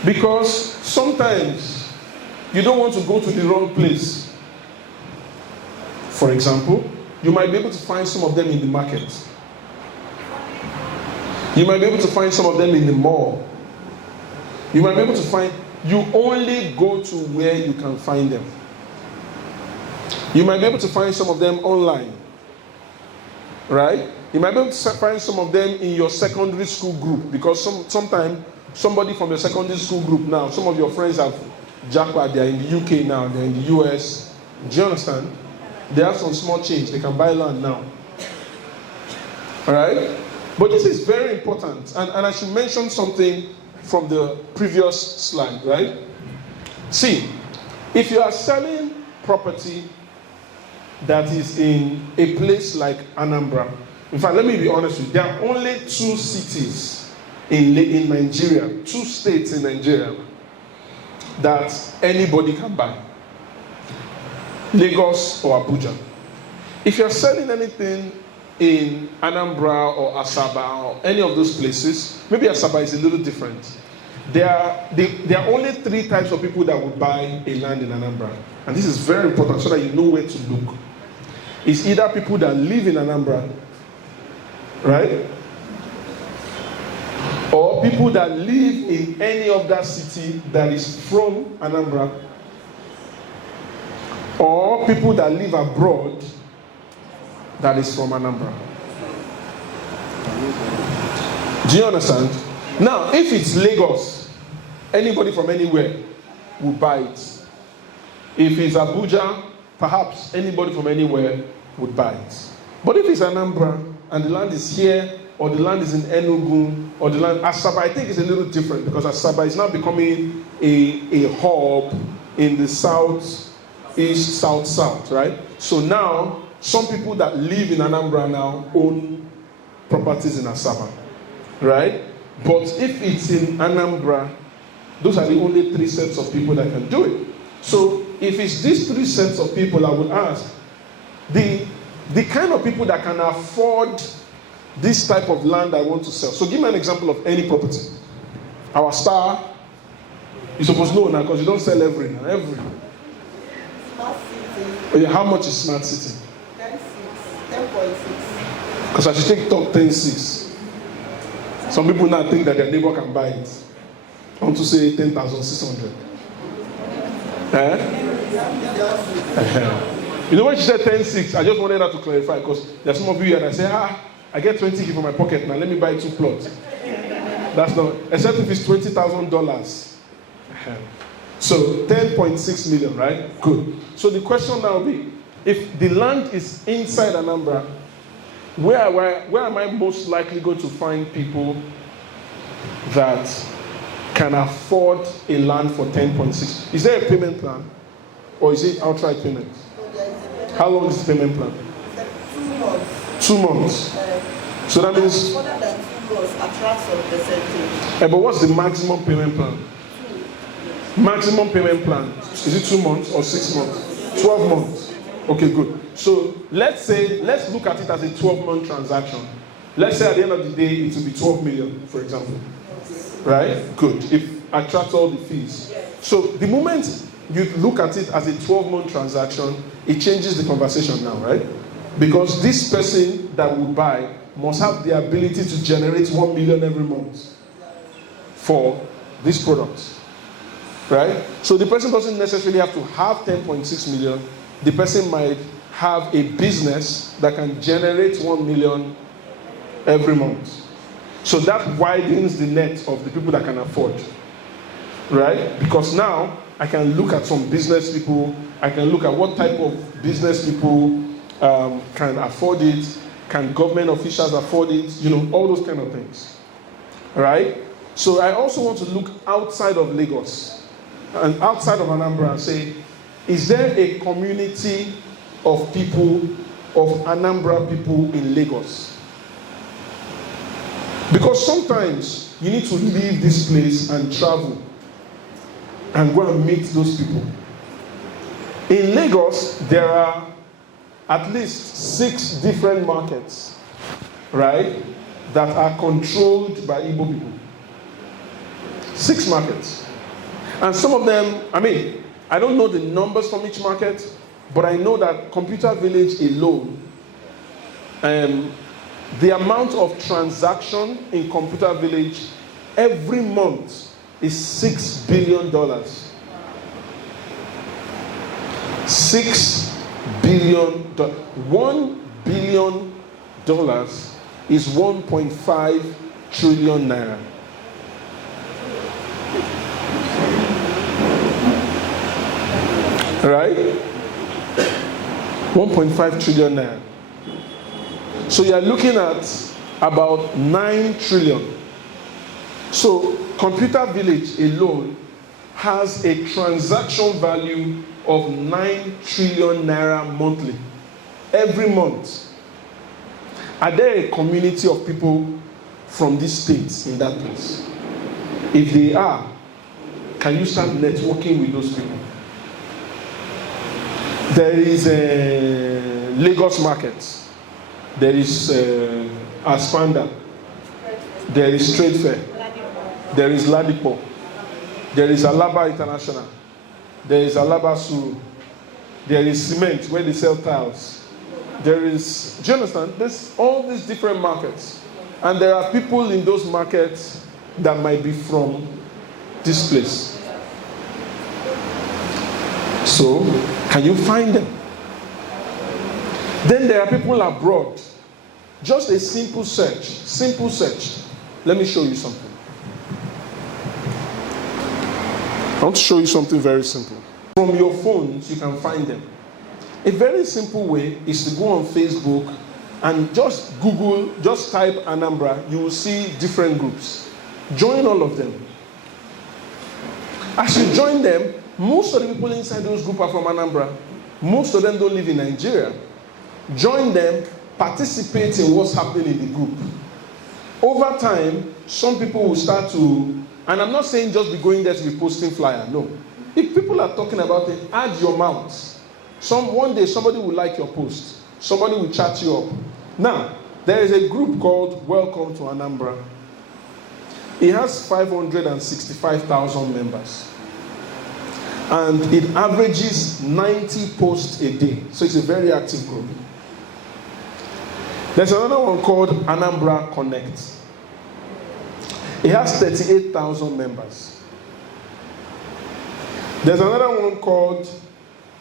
Because sometimes you don't want to go to the wrong place. For example, you might be able to find some of them in the market. You might be able to find some of them in the mall. You might be able to find, you only go to where you can find them. You might be able to find some of them online. Right? You might be able to find some of them in your secondary school group, because sometimes somebody from your secondary school group now, some of your friends have jackpot, they're in the UK now, they're in the US. Do you understand? They have some small change, they can buy land now. Alright? But this is very important, and I should mention something from the previous slide, right? See, if you are selling property that is in a place like Anambra, in fact, let me be honest with you, there are only 2 cities in Nigeria, 2 states in Nigeria that anybody can buy. Lagos or Abuja. If you're selling anything in Anambra or Asaba or any of those places, maybe Asaba is a little different. There are only 3 types of people that would buy a land in Anambra. And this is very important so that you know where to look. It's either people that live in Anambra, right? Or people that live in any other city that is from Anambra. Or people that live abroad that is from Anambra. Do you understand? Now, if it's Lagos, anybody from anywhere will buy it. If it's Abuja, perhaps anybody from anywhere would buy it. But if it's Anambra and the land is here, or the land is in Enugu, or the land Asaba, I think it's a little different because Asaba is now becoming a hub in the south, east, south, right? So now, some people that live in Anambra now own properties in Asaba, right? But if it's in Anambra, those are the only 3 sets of people that can do it. So if it's these 3 sets of people, I would ask, the kind of people that can afford this type of land I want to sell. So give me an example of any property. Our star, you're supposed to know now because you don't sell every. Smart City. Oh yeah, how much is Smart City? 10.6. Because I should take top 10.6. Some people now think that their neighbor can buy it. I want to say 10,600. You know when she said 10.6, I just wanted her to clarify because there's some of you here that say, I get 20K from my pocket now, let me buy 2 plots. That's not, except if it's $20,000. So 10.6 million, right? Good. So the question now will be, if the land is inside Anambra, where am I most likely going to find people that can afford a land for 10.6? Is there a payment plan? Or is it outright payment? How long is the payment plan? 2 months. 2 months. So that means... More than 2 months attracts some percentage. But what's the maximum payment plan? Maximum payment plan. Is it 2 months or 6 months? 12 months. Okay, good. So let's look at it as a 12-month transaction. Let's say at the end of the day, it will be 12 million, for example. Right? Good. If I attract all the fees. So the moment you look at it as a 12-month transaction, it changes the conversation now, right? Because this person that will buy must have the ability to generate 1 million every month for this product. Right? So the person doesn't necessarily have to have 10.6 million. The person might have a business that can generate 1 million every month. So that widens the net of the people that can afford. Right? Because now I can look at some business people, I can look at what type of business people can afford it, can government officials afford it, all those kind of things. Right? So I also want to look outside of Lagos and outside of Anambra and say, is there a community of people, of Anambra people in Lagos? Because sometimes you need to leave this place and travel and go and meet those people. In Lagos, there are at least 6 different markets, right, that are controlled by Igbo people. 6 markets. And some of them, I don't know the numbers from each market, but I know that Computer Village alone, the amount of transaction in Computer Village every month is $6 billion. $6 billion. $1 billion is 1.5 trillion naira. Right? 1.5 trillion naira. So you are looking at about 9 trillion. So Computer Village alone has a transaction value of 9 trillion naira monthly. Every month. Are there a community of people from these states in that place? If they are, can you start networking with those people? There is a Lagos market. There is Aspanda. There is Trade Fair. There is Ladipo. There is Alaba International. There is Alaba Suru. There is Cement where they sell tiles. There is, do you understand? There's all these different markets. And there are people in those markets that might be from this place. So, can you find them? Then there are people abroad. Just a simple search. Simple search. Let me show you something. I want to show you something very simple. From your phones, you can find them. A very simple way is to go on Facebook and just Google, just type Anambra. You will see different groups. Join all of them. As you join them, most of the people inside those groups are from Anambra. Most of them don't live in Nigeria. Join them, participate in what's happening in the group. Over time, some people will start to, and I'm not saying just be going there to be posting flyer, no. If people are talking about it, add your mouth. One day somebody will like your post. Somebody will chat you up. Now, there is a group called Welcome to Anambra. It has 565,000 members. And it averages 90 posts a day. So it's a very active group. There's another one called Anambra Connect. It has 38,000 members. There's another one called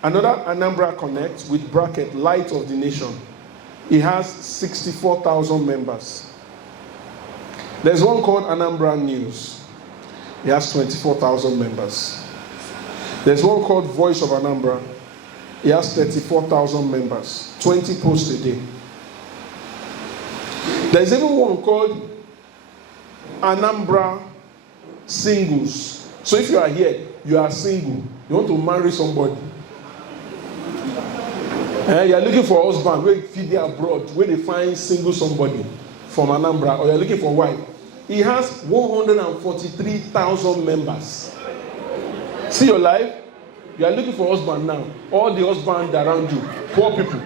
Anambra Connect with bracket Light of the Nation. It has 64,000 members. There's one called Anambra News. It has 24,000 members. There's one called Voice of Anambra. It has 34,000 members. 20 posts a day. There's even one called Anambra Singles. So if you are here, you are single, you want to marry somebody. You are looking for a husband, where feed there abroad, where they find single somebody from Anambra, or you are looking for a wife. He has 143,000 members. See your life? You are looking for a husband now. All the husbands around you, poor people.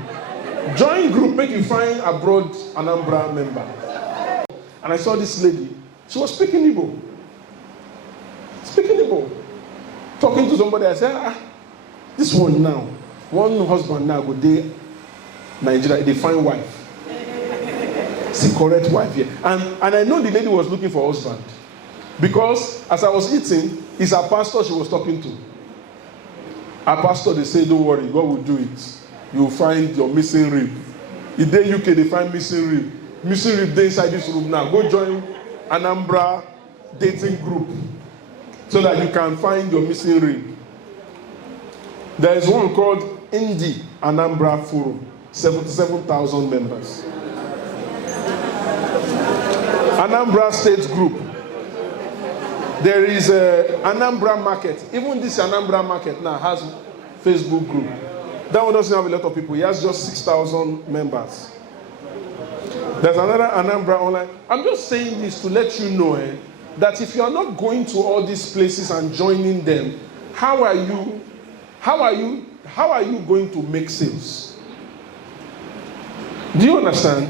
Join group, make you find abroad Anambra member. And I saw this lady. She was speaking Igbo. Talking to somebody, I said, this one now, one husband now go dey Nigeria, they find wife. It's the correct wife here. And I know the lady was looking for a husband. Because as I was eating, it's her pastor she was talking to. Her pastor, they say, don't worry, God will do it. You'll find your missing rib. In the UK, they find missing rib. Missing rib, they inside this room now. Go join Anambra dating group so that you can find your missing rib. There is one called Indie Anambra Forum, 77,000 members. Anambra State Group. There is Anambra Market. Even this Anambra Market now has Facebook group. That one doesn't have a lot of people. He has just 6,000 members. There's another Anambra Online. I'm just saying this to let you know that if you are not going to all these places and joining them, how are you going to make sales? Do you understand?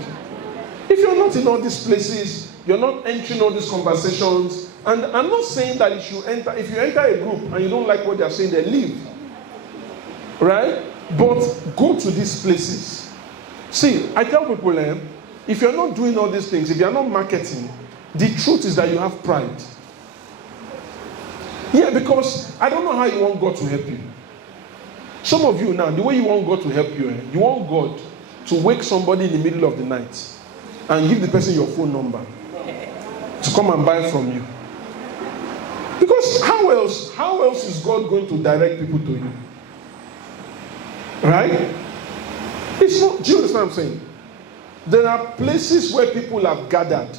If you're not in all these places, you're not entering all these conversations, and I'm not saying that if you enter a group and you don't like what they're saying, then leave. Right? But go to these places. See, I tell people, if you're not doing all these things, if you're not marketing, the truth is that you have pride. Yeah, because I don't know how you want God to help you. Some of you now, the way you want God to help you, you want God to wake somebody in the middle of the night and give the person your phone number to come and buy from you. Because how else is God going to direct people to you? Right? It's not, do you understand what I'm saying? There are places where people have gathered.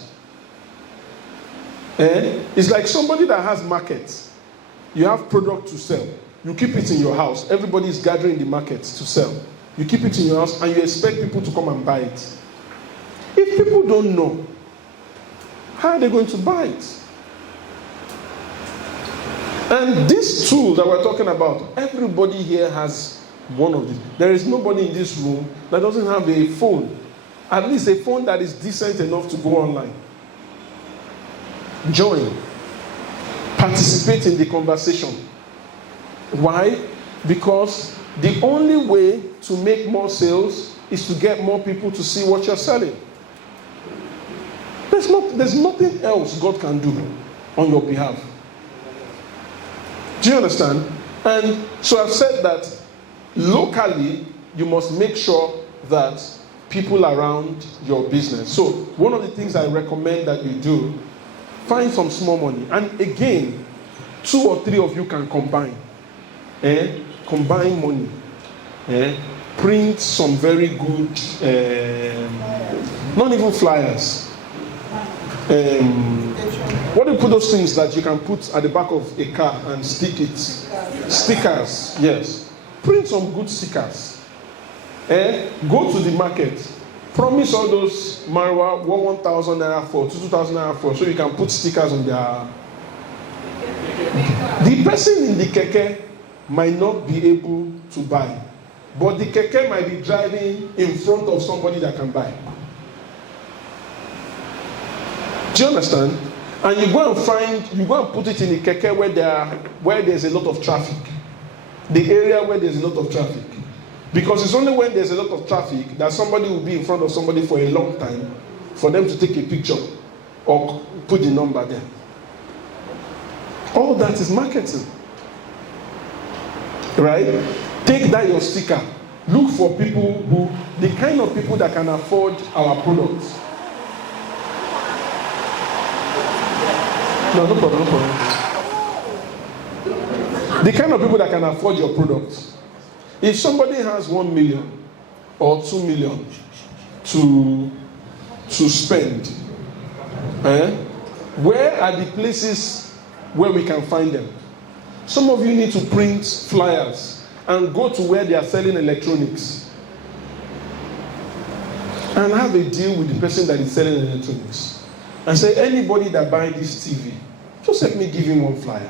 It's like somebody that has markets. You have product to sell. You keep it in your house. Everybody is gathering in the market to sell. You keep it in your house and you expect people to come and buy it. If people don't know, how are they going to buy it? And this tool that we're talking about, everybody here has one of these. There is nobody in this room that doesn't have a phone. At least a phone that is decent enough to go online. Join. Participate in the conversation. Why? Because the only way to make more sales is to get more people to see what you're selling. There's nothing else God can do on your behalf. Do you understand? And so I've said that locally, you must make sure that people around your business. So one of the things I recommend that you do, find some small money. And again, 2 or 3 of you can combine. Combine money. Print some very good, not even flyers. What do you put those things that you can put at the back of a car and stick it? Stickers, yes. Print some good stickers. Go to the market. Promise all those marijuana 1,000 naira for, 2,000 naira for, so you can put stickers on their. The person in the keke might not be able to buy, but the keke might be driving in front of somebody that can buy. Do you understand? And you go and put it in the keke where there's a lot of traffic. The area where there's a lot of traffic. Because it's only when there's a lot of traffic that somebody will be in front of somebody for a long time for them to take a picture or put the number there. All that is marketing. Right? Take that your sticker. Look for people the kind of people that can afford our products. No problem. The kind of people that can afford your products. If somebody has 1 million or 2 million to spend, where are the places where we can find them? Some of you need to print flyers and go to where they are selling electronics and have a deal with the person that is selling electronics and say, anybody that buys this TV, just let me give him 1 flyer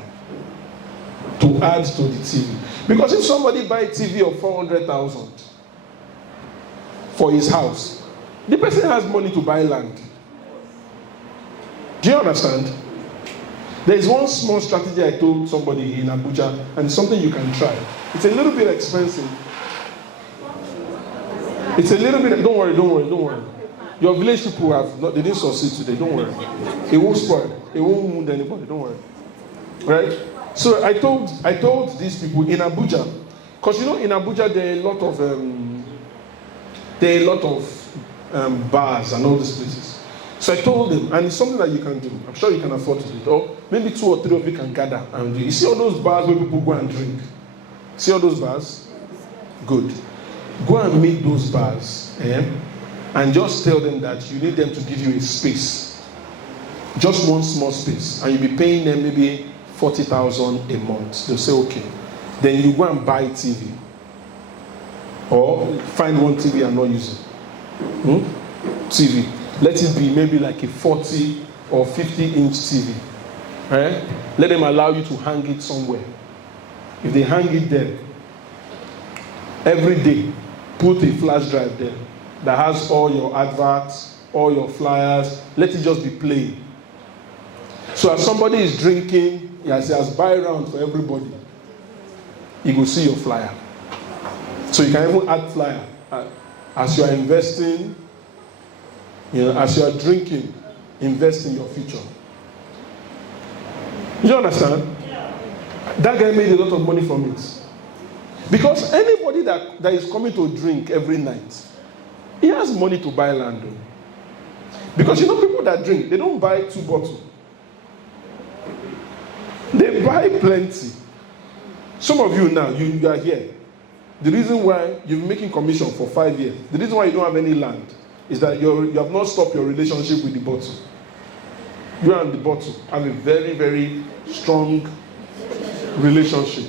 to add to the TV. Because if somebody buys a TV of 400,000 for his house, the person has money to buy land. Do you understand? There is one small strategy I told somebody in Abuja, and it's something you can try. It's a little bit expensive. It's a little bit, don't worry. Your village people they didn't succeed today, don't worry. It won't spoil. It won't wound anybody, don't worry. Right? So I told these people in Abuja, because in Abuja there are a lot of bars and all these places. So I told them, and it's something that you can do. I'm sure you can afford to do it. Or maybe 2 or 3 of you can gather and do it. You see all those bars where people go and drink? See all those bars? Good. Go and meet those bars, and just tell them that you need them to give you a space. Just one small space. And you'll be paying them maybe 40,000 a month. They'll say, okay. Then you go and buy TV. Or find one TV and not use it. TV. Let it be maybe like a 40 or 50-inch TV. Right? Let them allow you to hang it somewhere. If they hang it there, every day, put a flash drive there that has all your adverts, all your flyers. Let it just be playing. So as somebody is drinking, he has buy round for everybody. You will see your flyer. So you can even add flyer. As you are investing, as you are drinking, invest in your future. You understand? That guy made a lot of money from it. Because anybody that is coming to drink every night, he has money to buy land. Because people that drink, they don't buy 2 bottles. They buy plenty. Some of you now, you are here. The reason why you've been making commission for 5 years, the reason why you don't have any land, is that you have not stopped your relationship with the bottle. You and the bottle have a very, very strong relationship.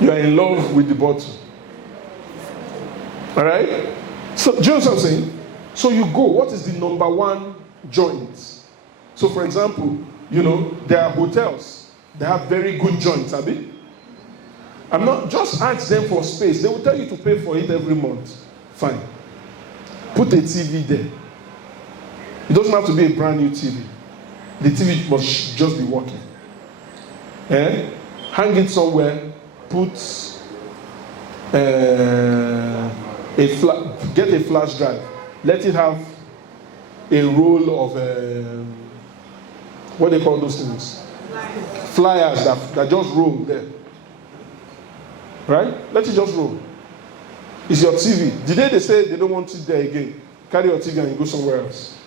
You are in love with the bottle. Alright? So, do you know what I'm saying? So you go, what is the number 1 joint? So for example, there are hotels that have very good joints, Abi. I'm not, just ask them for space. They will tell you to pay for it every month. Fine. Put a TV there. It doesn't have to be a brand new TV. The TV must just be working. Hang it somewhere. Put get a flash drive. Let it have a roll of what they call those things? Flyers that just roll there. Right? Let it just roll. It's your TV. The day they say they don't want it there again, carry your TV and you go somewhere else.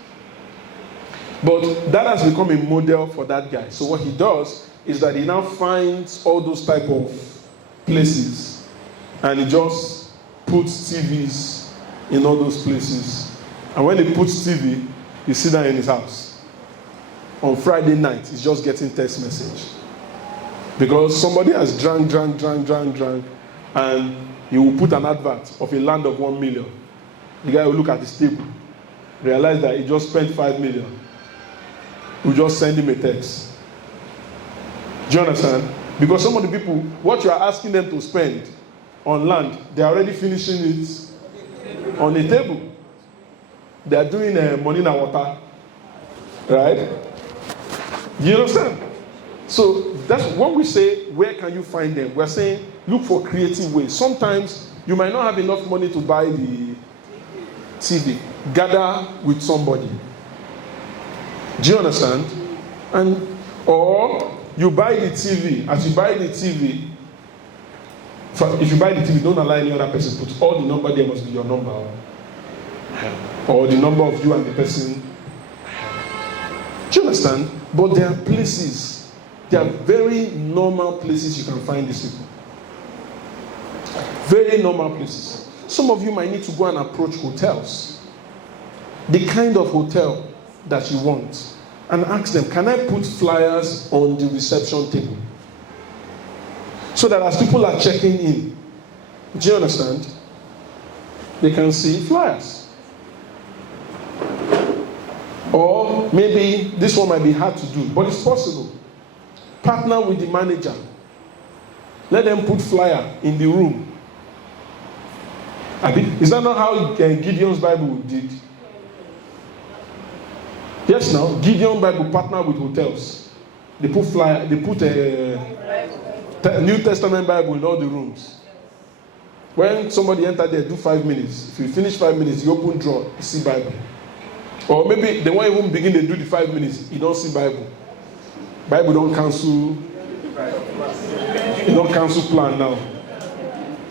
But that has become a model for that guy. So what he does is that he now finds all those type of places and he just puts TVs in all those places. And when he puts TV, he sit down in his house. On Friday night, he's just getting text message. Because somebody has drank, and he will put an advert of a land of 1 million. The guy will look at his table, realize that he just spent 5 million. We'll just send him a text. Do you understand? Because some of the people, what you are asking them to spend on land, they are already finishing it on the table. They are doing money and water. Right? Do you understand? So that's when we say, where can you find them? We're saying, look for creative ways. Sometimes you might not have enough money to buy the TV. Gather with somebody. Do you understand? Or you buy the TV. As you buy the TV, if you buy the TV, don't allow any other person. Put all the number there must be your number. Or the number of you and the person. Do you understand? But there are places, there are very normal places you can find these people. Very normal places. Some of you might need to go and approach hotels. The kind of hotel that you want. And ask them, can I put flyers on the reception table? So that as people are checking in, do you understand? They can see flyers. Or maybe this one might be hard to do, but it's possible. Partner with the manager. Let them put flyer in the room. Is that not how Gideon's Bible did? Yes, now Gideon Bible partner with hotels. They put flyer. They put a New Testament Bible in all the rooms. When somebody enter there, do 5 minutes. If you finish 5 minutes, you open drawer, you see Bible. Or maybe they won't even begin to do the 5 minutes. You don't see Bible. Bible don't cancel. You don't cancel plan now.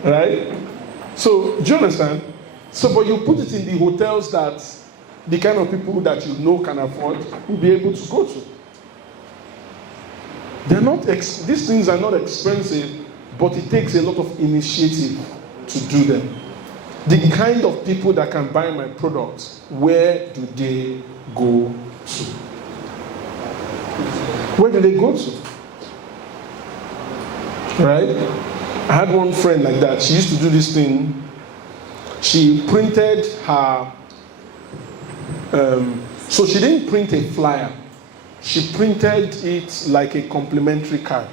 Right? So, do you understand? So, but you put it in the hotels that the kind of people that you know can afford will be able to go to. They're not these things are not expensive, but it takes a lot of initiative to do them. The kind of people that can buy my products, where do they go to? Where do they go to? Right? I had one friend like that. She used to do this thing. She printed her so she didn't print a flyer. She printed it like a complimentary card.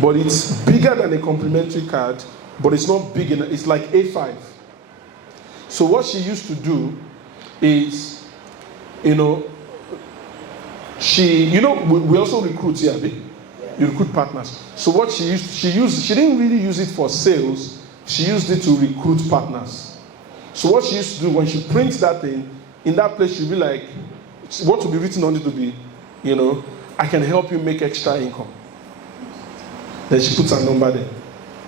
But it's bigger than a complimentary card, but it's not big enough. It's like A5. So what she used to do is, we also recruit here. You recruit partners. So what she didn't really use it for sales. She used it to recruit partners. So what she used to do when she prints that thing, in that place she'll be like, what will be written on it to be, I can help you make extra income. Then she puts her number there.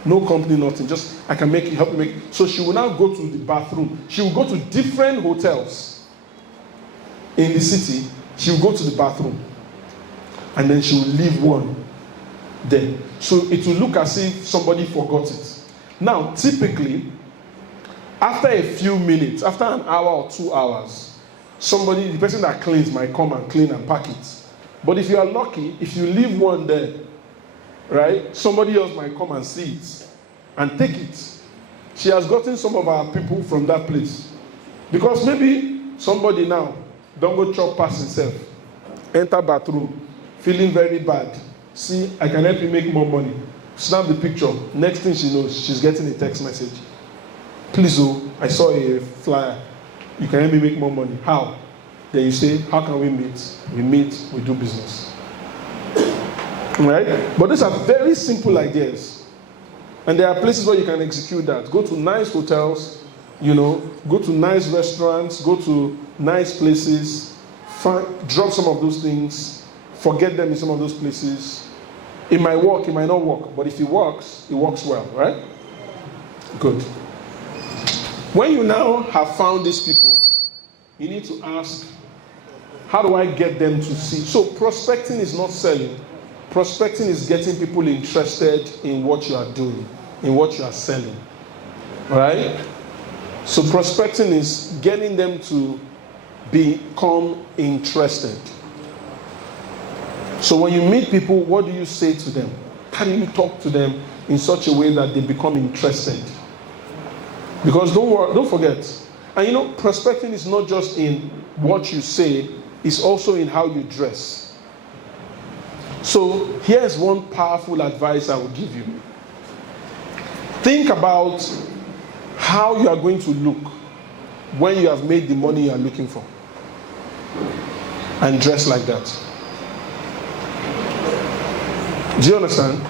No company, nothing. Just, I can help you make. So she will now go to the bathroom. She will go to different hotels in the city. She will go to the bathroom. And then she will leave one there. So it will look as if somebody forgot it. Now, typically, after a few minutes, after an hour or 2 hours, the person that cleans might come and clean and pack it. But if you are lucky, if you leave one there, right, somebody else might come and see it and take it. She has gotten some of our people from that place. Because maybe somebody now don't go chop past himself, enter bathroom, feeling very bad. See, I can help you make more money. Snap the picture. Next thing she knows, she's getting a text message. Please, I saw a flyer. You can help me make more money. How? Then you say, how can we meet? We meet, we do business. Right? But these are very simple ideas. And there are places where you can execute that. Go to nice hotels, go to nice restaurants, go to nice places, drop some of those things, forget them in some of those places. It might work, it might not work. But if it works well, right? Good. When you now have found these people, you need to ask, how do I get them to see? So prospecting is not selling. Prospecting is getting people interested in what you are doing, in what you are selling. Right? So prospecting is getting them to become interested. So when you meet people, what do you say to them? How do you talk to them in such a way that they become interested? Because don't forget, and prospecting is not just in what you say, it's also in how you dress. So here's one powerful advice I will give you. Think about how you are going to look when you have made the money you are looking for. And dress like that. Do you understand?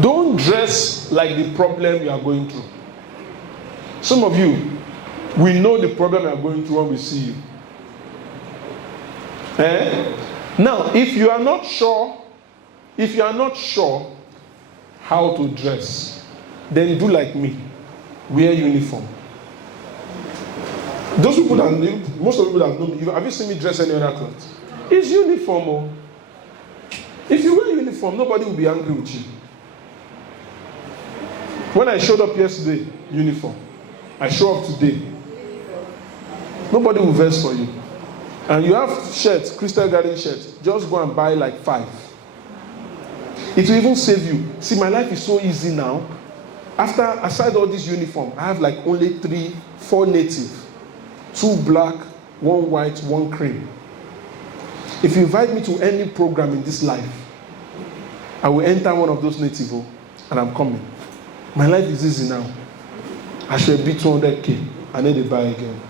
Don't dress like the problem you are going through. Some of you, we know the problem you are going through when we see you. Now, if you are not sure how to dress, then do like me. Wear uniform. Those people that most of the people that know me, have you seen me dress any other clothes? It's uniform. Oh. If you wear uniform, nobody will be angry with you. When I showed up yesterday, uniform. I show up today. Nobody will vex for you. And you have shirts, Crystal Garden shirts. Just go and buy like 5. It will even save you. See, my life is so easy now. Aside all this uniform, I have like only 4 native. 2 black, 1 white, 1 cream. If you invite me to any program in this life, I will enter one of those native and I'm coming. My life is easy now. I should be 200K. I need to buy again.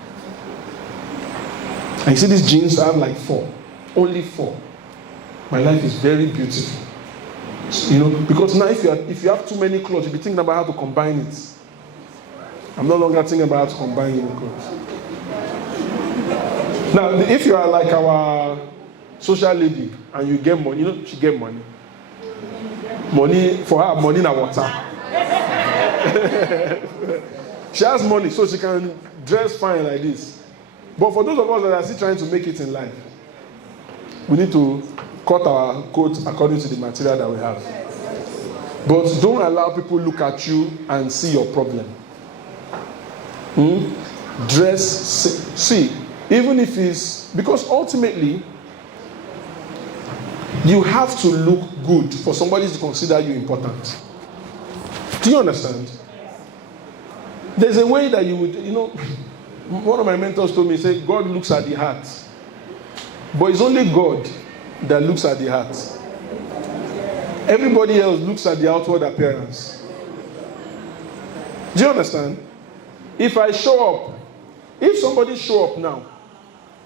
And you see these jeans, I have like 4. Only 4. My life is very beautiful. Because now if you have too many clothes, you'll be thinking about how to combine it. I'm no longer thinking about how to combine any clothes. Now, if you are like our social lady and you get money, she get money. Money, for her, money in her water. She has money, so she can dress fine like this. But for those of us that are still trying to make it in life, we need to cut our coat according to the material that we have. But don't allow people look at you and see your problem. Dress, see, even if it's, because ultimately, you have to look good for somebody to consider you important. Do you understand? There's a way that you would, one of my mentors told me, he said, God looks at the heart. But it's only God that looks at the heart. Everybody else looks at the outward appearance. Do you understand? If somebody show up now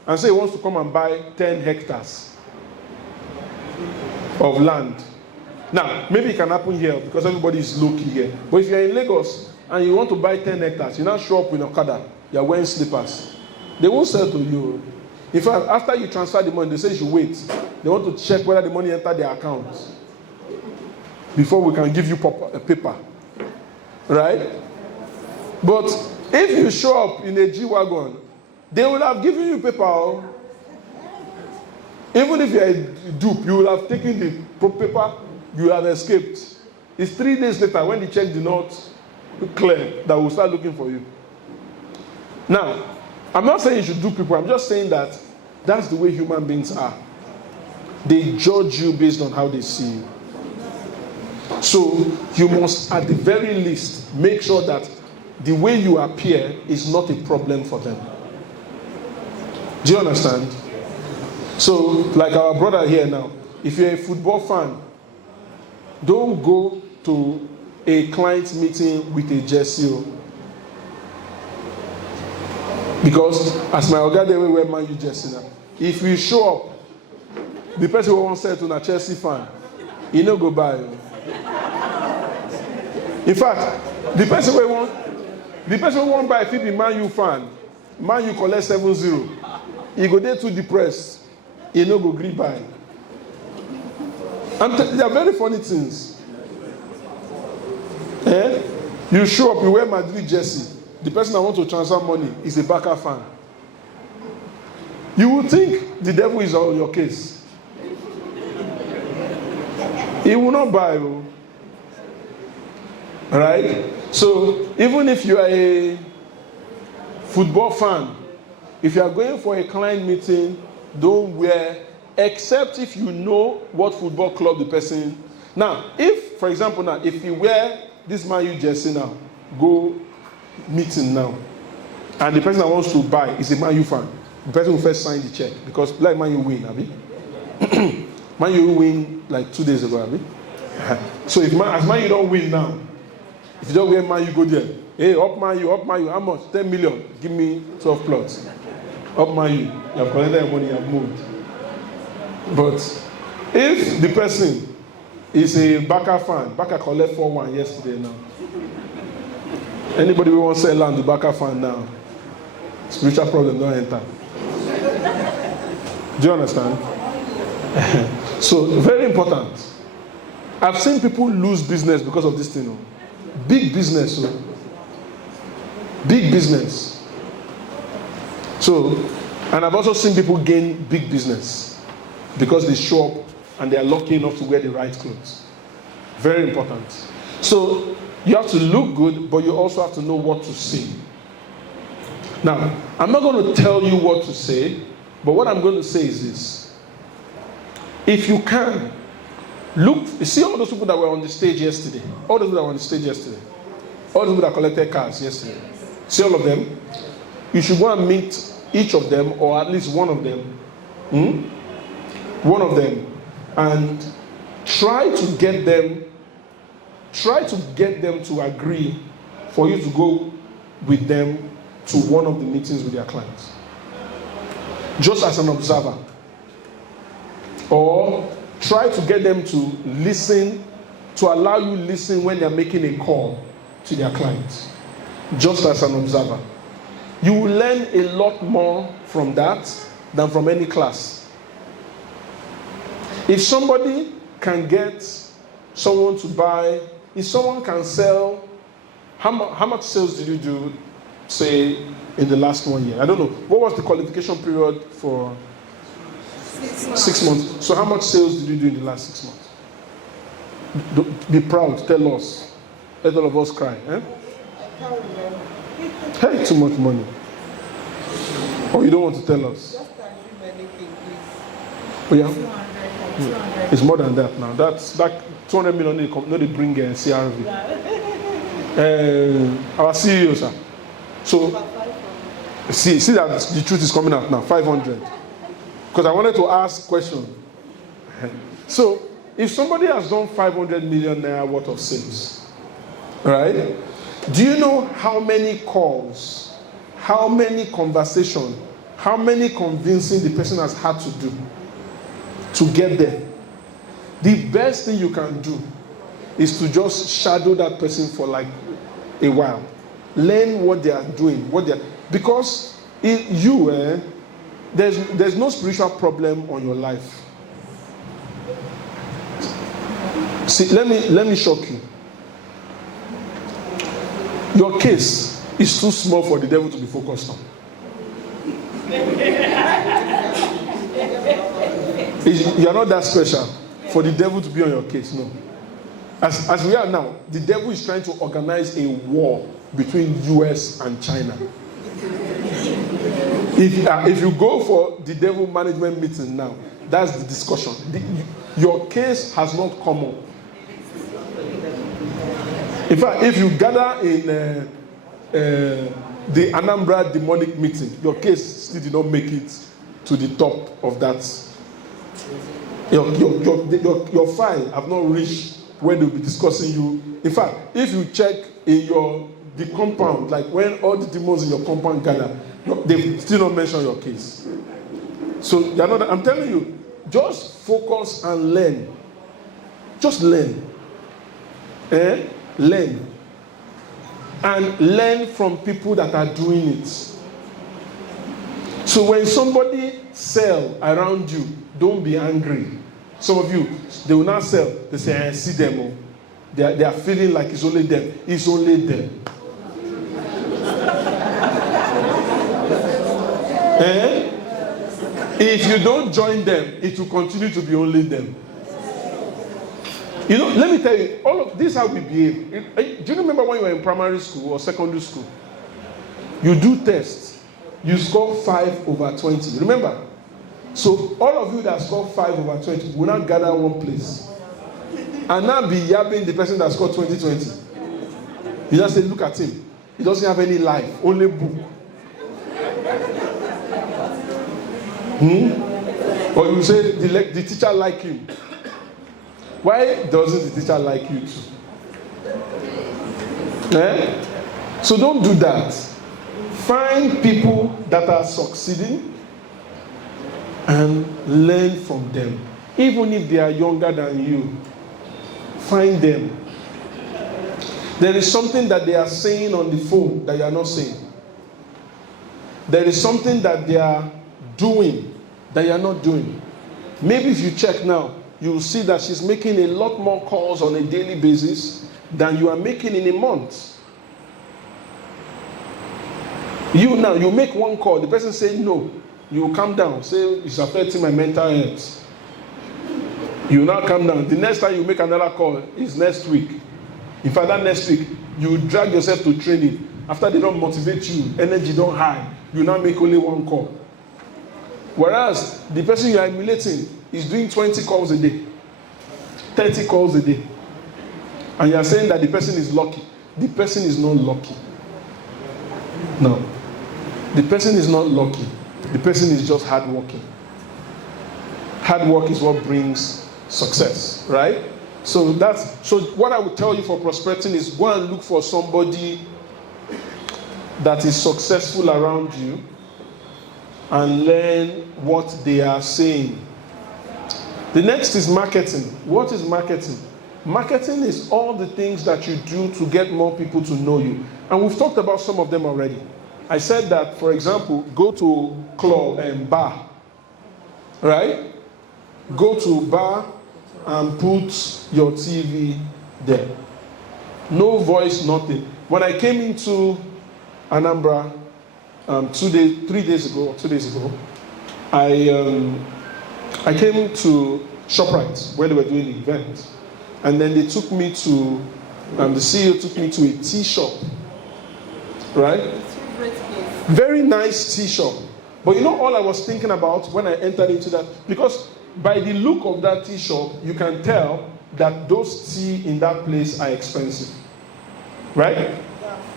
and say he wants to come and buy 10 hectares of land. Now, maybe it can happen here because everybody is low-key here. But if you're in Lagos and you want to buy 10 hectares, you now show up with Okada, you're wearing slippers. They won't sell to you. In fact, after you transfer the money, they say you should wait. They want to check whether the money entered their account before we can give you a paper. Right? But if you show up in a G-Wagon, they will have given you paper. Even if you're a dupe, you will have taken the paper, you have escaped. It's 3 days later when the check did not clear that we'll start looking for you. Now, I'm not saying you should do people, I'm just saying that that's the way human beings are. They judge you based on how they see you. So you must, at the very least, make sure that the way you appear is not a problem for them. Do you understand? So, like our brother here now, if you're a football fan, don't go to a client meeting with a jersey. Because as my Oga, they will wear Man U jersey now. If you show up, the person who wants to say to a Chelsea fan, he no go buy. In fact, the person who won't buy if he be Man U fan, Man U collect 7-0. He go there too depressed. He no go gree buy. And they are very funny things. You show up, you wear Madrid jersey. the person I want to transfer money is a Barca fan. You would think the devil is on your case. He will not buy you. Right? So, even if you are a football fan, if you are going for a client meeting, don't wear, except if you know what football club the person. Now, if, for example, now, if you wear this Man U jersey now, go meeting now, and the person that wants to buy is a Man U fan, the person will first sign the check, because like Man U win, abi? Man U win like 2 days ago, abi? So if as Man U don't win now, if you don't wear Man U, go there. Hey, up Man U, how much? 10 million, give me 12 plots. Up Man U, you have collected your money, you have moved. But if the person is a Barca fan, Barca collect 4-1 yesterday now. Anybody who wants to sell land to Barca fan now, spiritual problem don't enter. Do you understand? So, very important. I've seen people lose business because of this thing. Oh. Big business. Oh. Big business. So, and I've also seen people gain big business because they show up and they are lucky enough to wear the right clothes. Very important. So, you have to look good, but you also have to know what to say. Now, I'm not going to tell you what to say, but what I'm going to say is this. If you can, look, you see all those people that were on the stage yesterday? All those people that were on the stage yesterday? All those people that collected cars yesterday? See all of them? You should go and meet each of them, or at least one of them. One of them. And try to get them to agree for you to go with them to one of the meetings with their clients. Just as an observer. Or try to get them to listen, to allow you listen when they're making a call to their clients. Just as an observer. You will learn a lot more from that than from any class. If somebody can get someone to buy, if someone can sell, how much sales did you do, say, in the last 1 year? I don't know. What was the qualification period for 6 months? So how much sales did you do in the last 6 months? Be proud. Tell us. Let all of us cry. Eh? I can't remember. Hey, too much money. Or you don't want to tell us? Just assume anything, please. Oh, yeah? 200. It's more than that now. That's that 200 million. No, they bring CRV. Our CEO, sir. So see that the truth is coming out now. 500. Because I wanted to ask question. So if somebody has done 500 million naira worth of sales, right? Do you know how many calls, how many conversations, how many convincing the person has had to do to get there? The best thing you can do is to just shadow that person for like a while. Learn what they are doing, because there's no spiritual problem on your life. See, let me shock you. Your case is too small for the devil to be focused on. You are not that special for the devil to be on your case, no. As we are now, the devil is trying to organize a war between US and China. If you go for the devil management meeting now, that's the discussion. Your case has not come up. In fact, if you gather in the Anambra demonic meeting, your case still did not make it to the top of that. Your file have not reached where they'll be discussing you. In fact, if you check in the compound, like when all the demons in your compound gather, they still don't mention your case. So you're not. I'm telling you, just focus and learn. Just learn. Learn. And learn from people that are doing it. So when somebody sell around you, don't be angry. Some of you, they will not sell. They say, I see them. Oh. They are feeling like it's only them. It's only them. Eh? If you don't join them, it will continue to be only them. You know, let me tell you, all of this is how we behave. Do you remember when you were in primary school or secondary school? You do tests, you score 5/20. Remember? So all of you that score 5/20 will not gather one place. And now be yabbing the person that scored 20/20. You just say, look at him. He doesn't have any life, only book. Or you say the teacher like him. Why doesn't the teacher like you too? So don't do that. Find people that are succeeding and learn from them. Even if they are younger than you, find them. There is something that they are saying on the phone that you are not saying. There is something that they are doing that you are not doing. Maybe if you check now, you will see that she's making a lot more calls on a daily basis than you are making in a month. You now, you make one call, the person says no, you will calm down, say it's affecting my mental health. You will now calm down. The next time you make another call is next week. In fact, that next week, you drag yourself to training. After they don't motivate you, energy don't high, you now make only one call. Whereas the person you are emulating is doing 20 calls a day, 30 calls a day. And you are saying that the person is lucky. The person is not lucky. No. The person is not lucky. The person is just hardworking. Hard work is what brings success, right? So what I would tell you for prospecting is go and look for somebody that is successful around you and learn what they are saying. The next is marketing. What is marketing? Marketing is all the things that you do to get more people to know you. And we've talked about some of them already. I said that, for example, go to club and bar, right? Go to bar and put your TV there. No voice, nothing. When I came into Anambra 2 days ago, I came to ShopRite where they were doing the event. And then they took me to, the CEO took me to a tea shop, right? Very nice tea shop. But you know all I was thinking about when I entered into that? Because by the look of that tea shop, you can tell that those tea in that place are expensive. Right?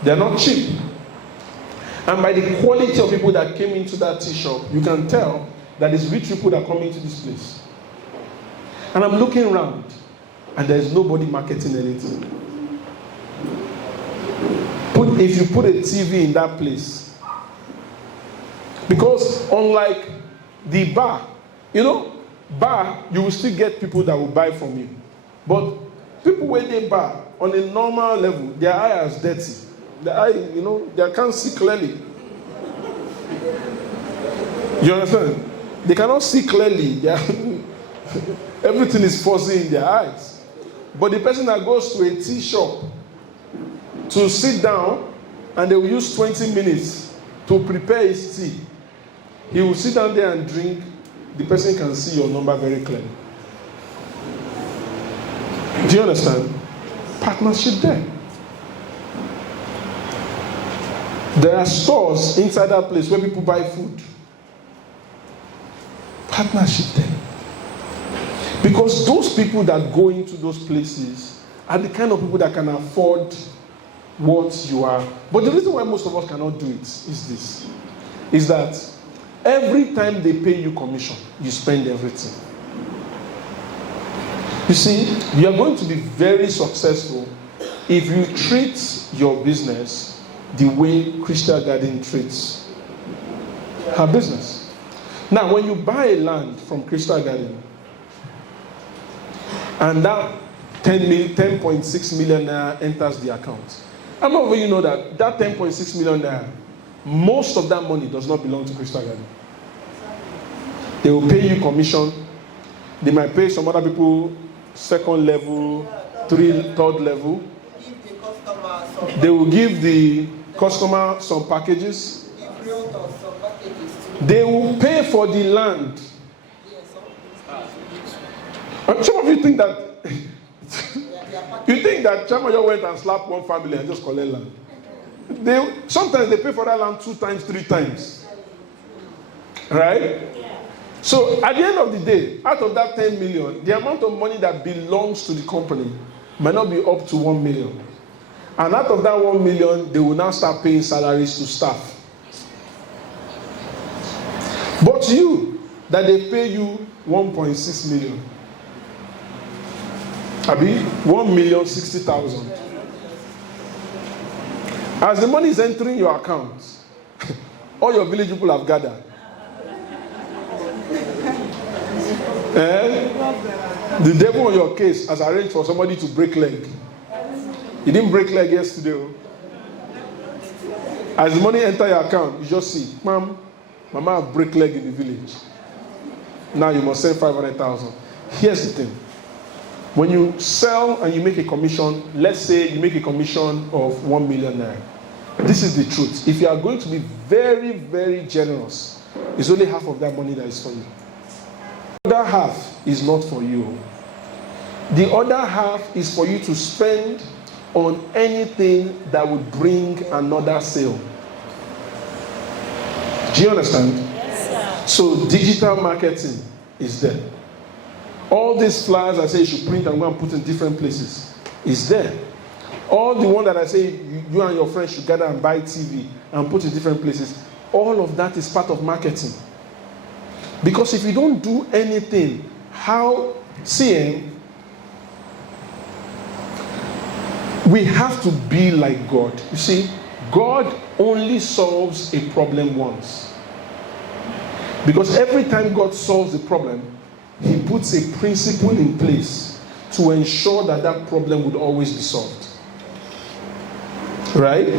They're not cheap. And by the quality of people that came into that tea shop, you can tell that it's rich people that come into this place. And I'm looking around, and there's nobody marketing anything. If you put a TV in that place, because unlike the bar, bar, you will still get people that will buy from you. But people when they bar, on a normal level, their eye is dirty. The eye, they can't see clearly. You understand? They cannot see clearly. Everything is fuzzy in their eyes. But the person that goes to a tea shop to sit down and they will use 20 minutes to prepare his tea, he will sit down there and drink. The person can see your number very clearly. Do you understand? Partnership there. There are stores inside that place where people buy food. Partnership there. Because those people that go into those places are the kind of people that can afford what you are. But the reason why most of us cannot do it is this. Is that every time they pay you commission, you spend everything. You see, you are going to be very successful if you treat your business the way Crystal Garden treats her business. Now, when you buy a land from Crystal Garden, and that 10.6 million naira enters the account, I'm not sure you know that 10.6 million naira, most of that money does not belong to Crystal Garden. They will pay you commission. They might pay some other people second level, third level. Give the customer some They will give the customer some packages. Give Realtors some packages They will pay for the land. And some of you think that Chamayo went and slapped one family and just collect land. Sometimes they pay for that land 2 times, 3 times. Right? So at the end of the day, out of that 10 million, the amount of money that belongs to the company might not be up to 1 million. And out of that 1 million, they will now start paying salaries to staff. But you, that they pay you 1.6 million. Abi, 1,060,000. As the money is entering your account, all your village people have gathered. The devil on your case has arranged for somebody to break leg. He didn't break leg yesterday. As the money enter your account, you just see, Mama break leg in the village. Now you must send 500,000. Here's the thing. When you sell and you make a commission, let's say you make a commission of 1 million naira. This is the truth. If you are going to be very, very generous, it's only half of that money that is for you. The other half is not for you. The other half is for you to spend on anything that would bring another sale. Do you understand? Yes, sir. So digital marketing is there. All these flyers I say you should print and go and put in different places is there. All the one that I say you and your friends should gather and buy TV and put in different places, all of that is part of marketing. Because if you don't do anything, we have to be like God. You see, God only solves a problem once. Because every time God solves a problem, He puts a principle in place to ensure that that problem would always be solved. Right?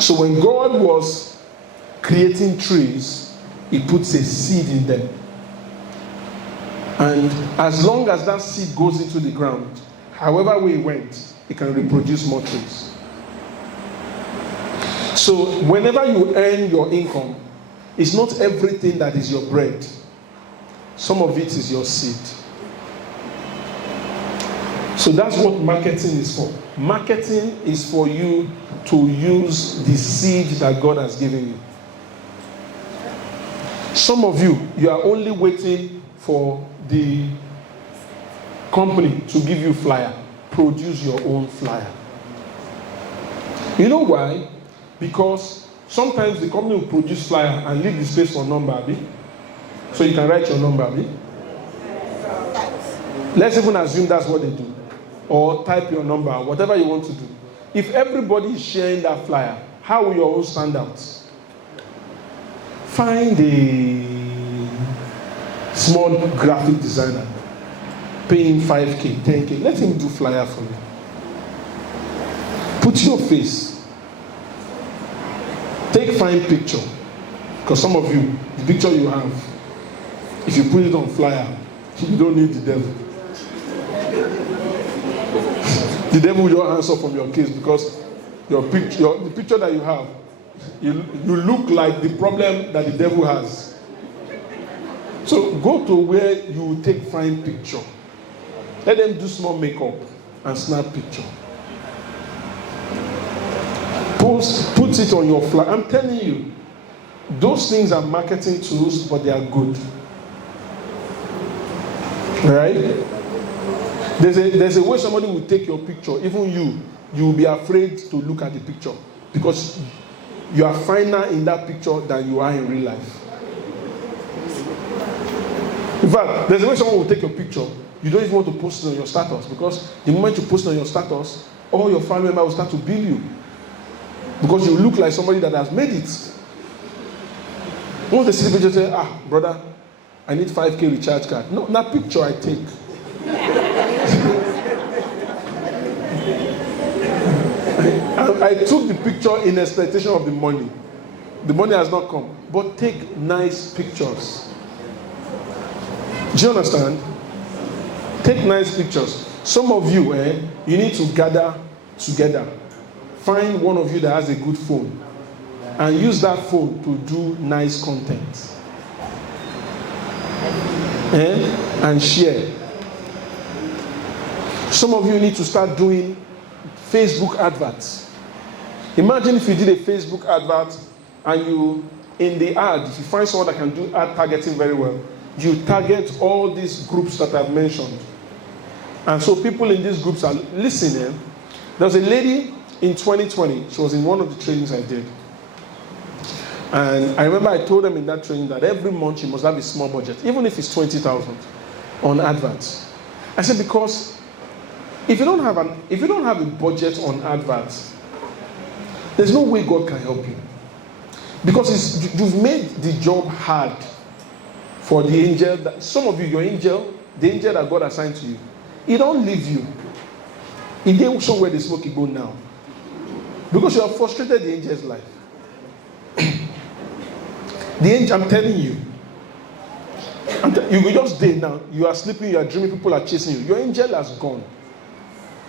So when God was creating trees, He puts a seed in them. And as long as that seed goes into the ground, however way it went, it can reproduce more trees. So whenever you earn your income, it's not everything that is your bread. Some of it is your seed. So that's what marketing is for. Marketing is for you to use the seed that God has given you. Some of you are only waiting for the company to give you flyer. Produce your own flyer. You know why? Because sometimes the company will produce flyer and leave the space for number, so you can write your number. Let's even assume that's what they do. Or type your number, whatever you want to do. If everybody is sharing that flyer, how will your own stand out? Find a small graphic designer, pay him 5K, 10K, let him do flyer for you. Put your face. Take fine picture. Because some of you, the picture you have, if you put it on flyer, you don't need the devil. The devil will not answer from your case because the picture that you have, you look like the problem that the devil has. So go to where you take fine picture. Let them do small makeup and snap picture. Put it on your flyer. I'm telling you, those things are marketing tools, but they are good. Right? There's a way somebody will take your picture. Even you will be afraid to look at the picture because you are finer in that picture than you are in real life. In fact, there's a way someone will take your picture. You don't even want to post it on your status because the moment you post it on your status, all your family members will start to bill you because you look like somebody that has made it. Once they see the picture, say, brother, I need 5K recharge card. No, that picture I take. I took the picture in expectation of the money. The money has not come. But take nice pictures. Do you understand? Take nice pictures. Some of you, you need to gather together. Find one of you that has a good phone. and use that phone to do nice content. And share. Some of you need to start doing Facebook adverts. Imagine if you did a Facebook advert and you, in the ad, if you find someone that can do ad targeting very well, you target all these groups that I've mentioned. And so people in these groups are listening. There was a lady in 2020, she was in one of the trainings I did. And I remember I told them in that training that every month she must have a small budget, even if it's 20,000 on adverts. I said, because if you don't have a budget on adverts, there's no way God can help you. Because you've made the job hard for the angel. Some of you, your angel, the angel that God assigned to you, he don't leave you. He didn't show where the smoke go now. Because you have frustrated the angel's life. The angel, I'm telling you, you will just day now. You are sleeping, you are dreaming, people are chasing you. Your angel has gone.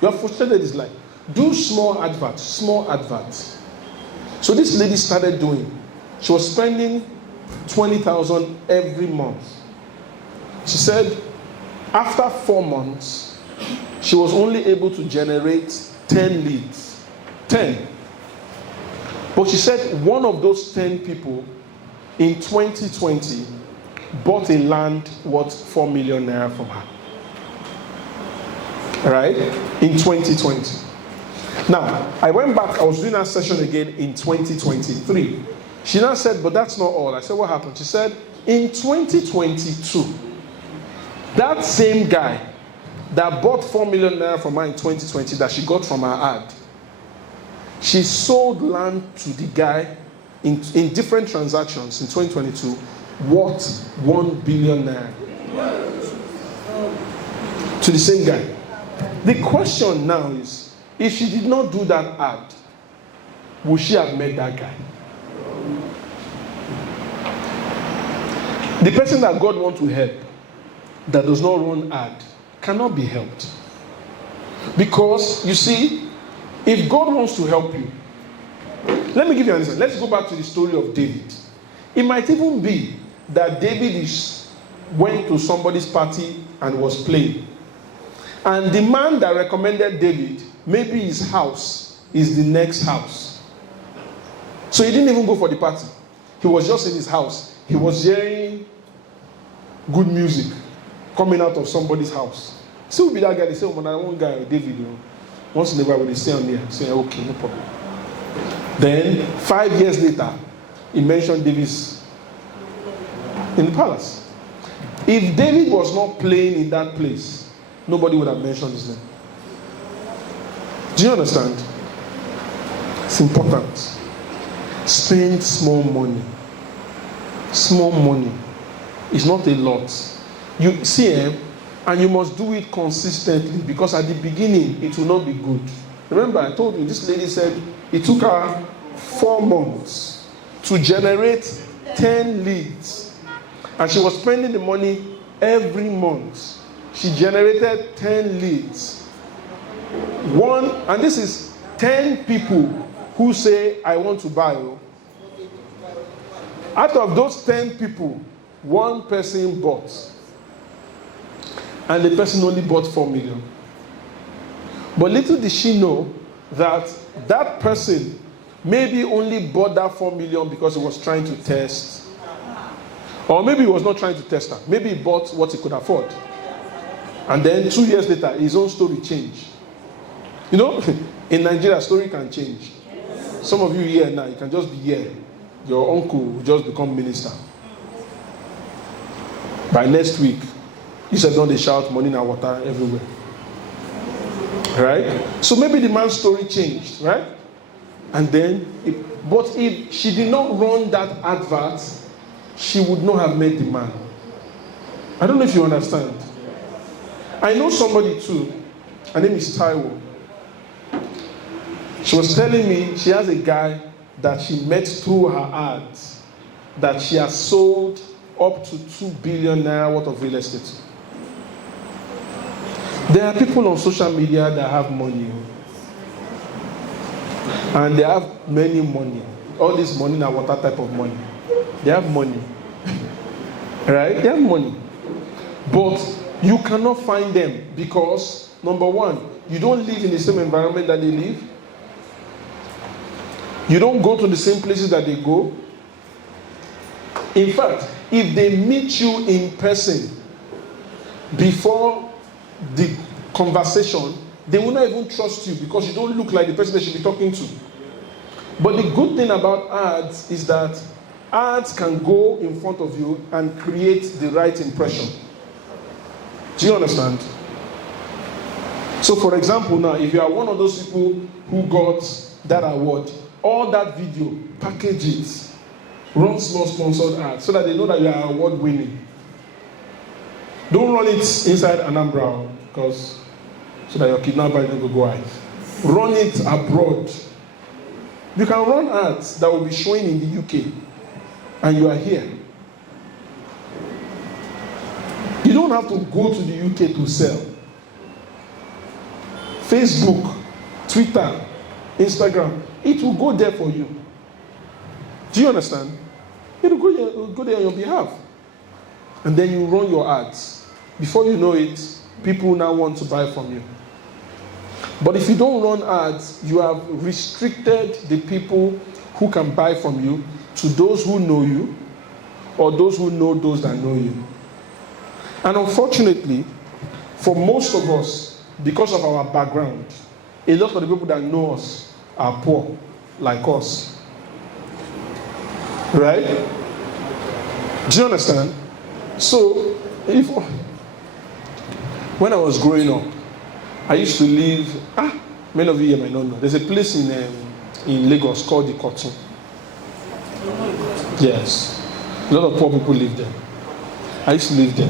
You have frustrated his life. Do small adverts, small adverts. So this lady started doing. She was spending 20,000 every month. She said, after 4 months, she was only able to generate 10 leads. 10. But she said one of those 10 people in 2020 bought a land worth 4 million naira from her. Right? In 2020. Now, I went back, I was doing that session again in 2023. She now said, but that's not all. I said, what happened? She said, in 2022, that same guy that bought 4 million naira from her in 2020 that she got from her ad, she sold land to the guy in different transactions in 2022 worth 1 billion naira. To the same guy. The question now is, if she did not do that ad, would she have met that guy? The person that God wants to help, that does not run ad, cannot be helped. Because, you see, if God wants to help you, let me give you an example. Let's go back to the story of David. It might even be that David went to somebody's party and was playing. And the man that recommended David, maybe his house is the next house. So he didn't even go for the party. He was just in his house. He was hearing good music coming out of somebody's house. So be that guy, they say, oh, man, one guy, David, once in a while, when they say on there, say, okay, no problem. Then, 5 years later, he mentioned David's in the palace. If David was not playing in that place, nobody would have mentioned his name. Do you understand? It's important. Spend small money. Small money. It's not a lot. You see, and you must do it consistently, because at the beginning, it will not be good. Remember, I told you, this lady said it took her 4 months to generate 10 leads. And she was spending the money every month. She generated 10 leads. And this is 10 people who say, I want to buy. Out of those 10 people, 1 person bought. And the person only bought 4 million. But little did she know that that person maybe only bought that 4 million because he was trying to test. Or maybe he was not trying to test her. Maybe he bought what he could afford. And then 2 years later, his own story changed. You know, in Nigeria, story can change. Some of you here now, you can just be here. Your uncle will just become minister. By next week, you said, don't they shout money and water everywhere. Right? So maybe the man's story changed, right? And then, but if she did not run that advert, she would not have met the man. I don't know if you understand. I know somebody too. Her name is Taiwo. She was telling me she has a guy that she met through her ads that she has sold up to 2 billion naira worth of real estate. There are people on social media that have money. And they have many money. all this money and water type of money. They have money. Right? They have money. But you cannot find them because, number one, you don't live in the same environment that they live. You don't go to the same places that they go. In fact, if they meet you in person before the conversation, they will not even trust you because you don't look like the person they should be talking to. But the good thing about ads is that ads can go in front of you and create the right impression. Do you understand? So for example now, if you are one of those people who got that award, all that video, package it, run small sponsored ads so that they know that you are award winning. Don't run it inside Anambra because so that your kidnapper don't go hide. Run it abroad. You can run ads that will be showing in the UK and you are here. You don't have to go to the UK to sell. Facebook, Twitter, Instagram, it will go there for you. Do you understand? It will go there on your behalf. And then you run your ads. Before you know it, people now want to buy from you. But if you don't run ads, you have restricted the people who can buy from you to those who know you or those who know those that know you. And unfortunately, for most of us, because of our background, a lot of the people that know us are poor, like us. Right? Do you understand? So, when I was growing up, I used to live, many of you here might not know, there's a place in Lagos called the Cotton. Yes. A lot of poor people live there. I used to live there.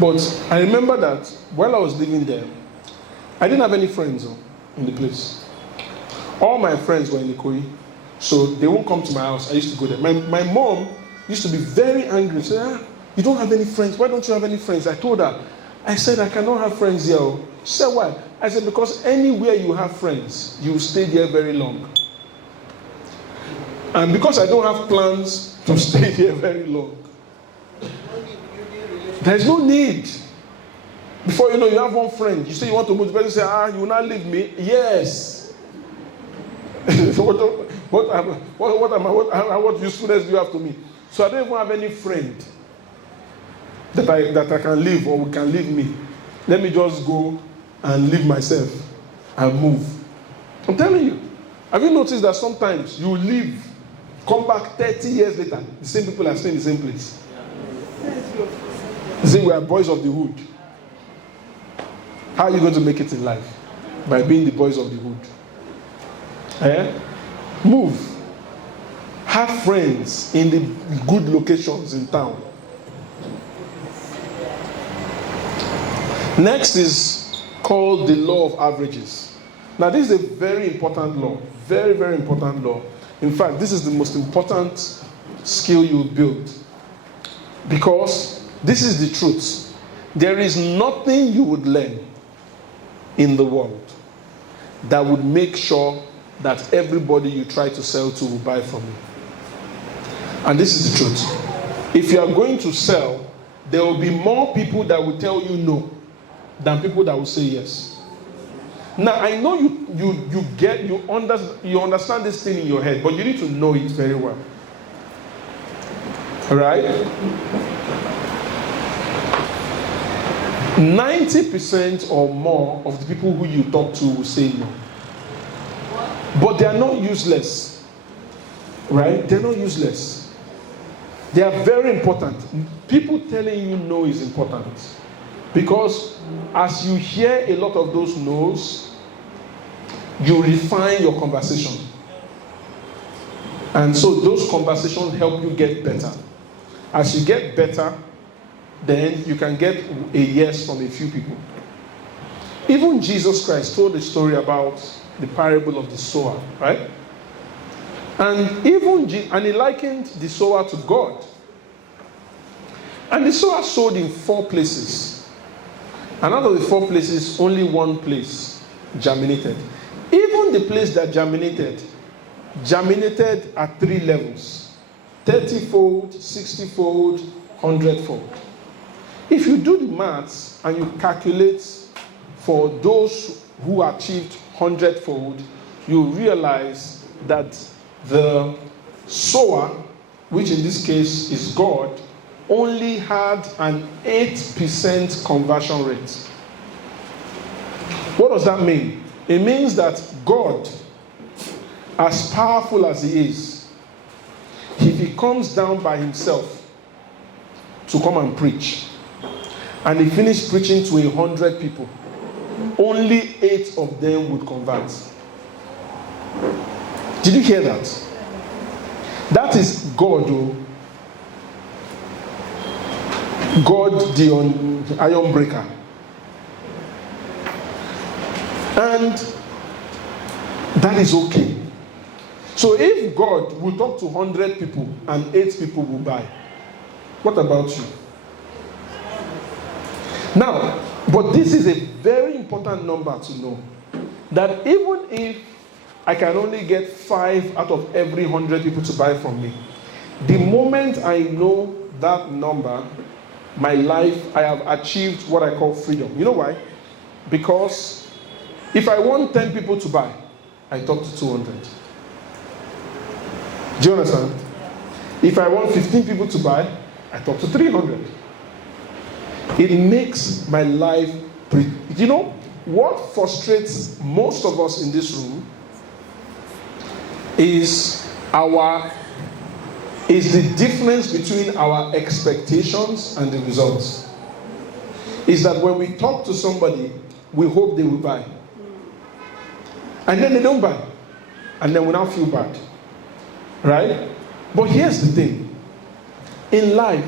But I remember that while I was living there, I didn't have any friends in the place. All my friends were in Ikoyi, so they won't come to my house. I used to go there. My mom used to be very angry. She said, you don't have any friends. Why don't you have any friends? I told her, I said, I cannot have friends here. She said, why? I said, because anywhere you have friends, you will stay there very long. And because I don't have plans to stay here very long, there's no need. Before you know, you have one friend. You say you want to move. The person say, you will not leave me. Yes. what usefulness do you have to me? So I don't even have any friend that I can leave or can leave me. Let me just go and leave myself and move. I'm telling you. Have you noticed that sometimes you leave, come back 30 years later, the same people are staying in the same place? You see, we are boys of the hood. How are you going to make it in life? By being the boys of the hood. Move. Have friends in the good locations in town. Next is called the law of averages. Now this is a very important law. Very, very important law. In fact, this is the most important skill you build. Because this is the truth. There is nothing you would learn in the world that would make sure that everybody you try to sell to will buy from you. And this is the truth. If you are going to sell, there will be more people that will tell you no than people that will say yes. Now I know you understand this thing in your head, but you need to know it very well. Right? 90% or more of the people who you talk to will say no. But they are not useless. Right? They're not useless. They are very important. People telling you no is important. Because as you hear a lot of those no's, you refine your conversation. And so those conversations help you get better. As you get better, then you can get a yes from a few people. Even Jesus Christ told a story about the parable of the sower, right? And he likened the sower to God. And the sower sowed in 4 places. And out of the 4 places, only one place germinated. Even the place that germinated, germinated at 3 levels: 30-fold, 60-fold, 100-fold. If you do the maths and you calculate for those who achieved 100-fold, you realize that the sower, which in this case is God, only had an 8% conversion rate. What does that mean? It means that God, as powerful as he is, if he comes down by himself to come and preach, and he finished preaching to 100 people, only 8 of them would convert. Did you hear that? That is God, oh. God, the iron breaker. And that is okay. So if God will talk to 100 people and 8 people will buy, what about you? Now, but this is a very important number to know. That even if I can only get 5 out of every 100 people to buy from me, the moment I know that number, my life, I have achieved what I call freedom. You know why? Because if I want 10 people to buy, I talk to 200. Do you understand? If I want 15 people to buy, I talk to 300. It makes my life you know what frustrates most of us in this room is the difference between our expectations and the results. Is that when we talk to somebody, we hope they will buy, and then they don't buy, and then we now feel bad, right? But here's the thing: in life,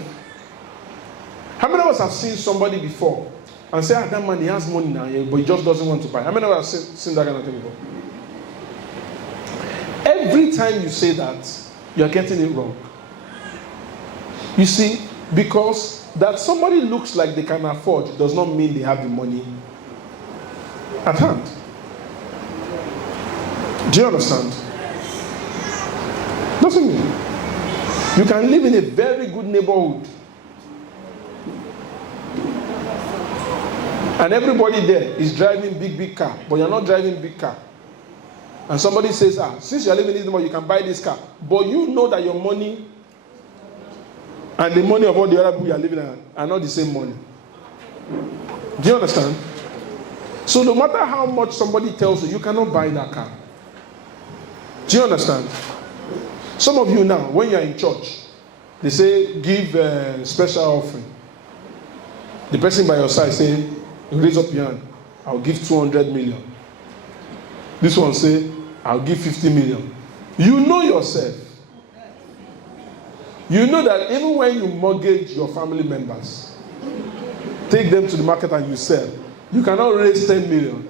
how many of us have seen somebody before and say, that man, he has money now, but he just doesn't want to buy? How many of us have seen that kind of thing before? Every time you say that, you're getting it wrong. You see, because that somebody looks like they can afford does not mean they have the money at hand. Do you understand? Doesn't mean. You can live in a very good neighborhood and everybody there is driving big car, but you're not driving big car. And somebody says, since you're living in this neighborhood, you can buy this car. But you know that your money and the money of all the other people you are living in are not the same money. Do you understand? So no matter how much somebody tells you, you cannot buy that car. Do you understand? Some of you now, when you're in church, they say, give a special offering. The person by your side say, raise up your hand, I'll give 200 million. This one say, I'll give 50 million. You know yourself. You know that even when you mortgage your family members, take them to the market and you sell, you cannot raise 10 million.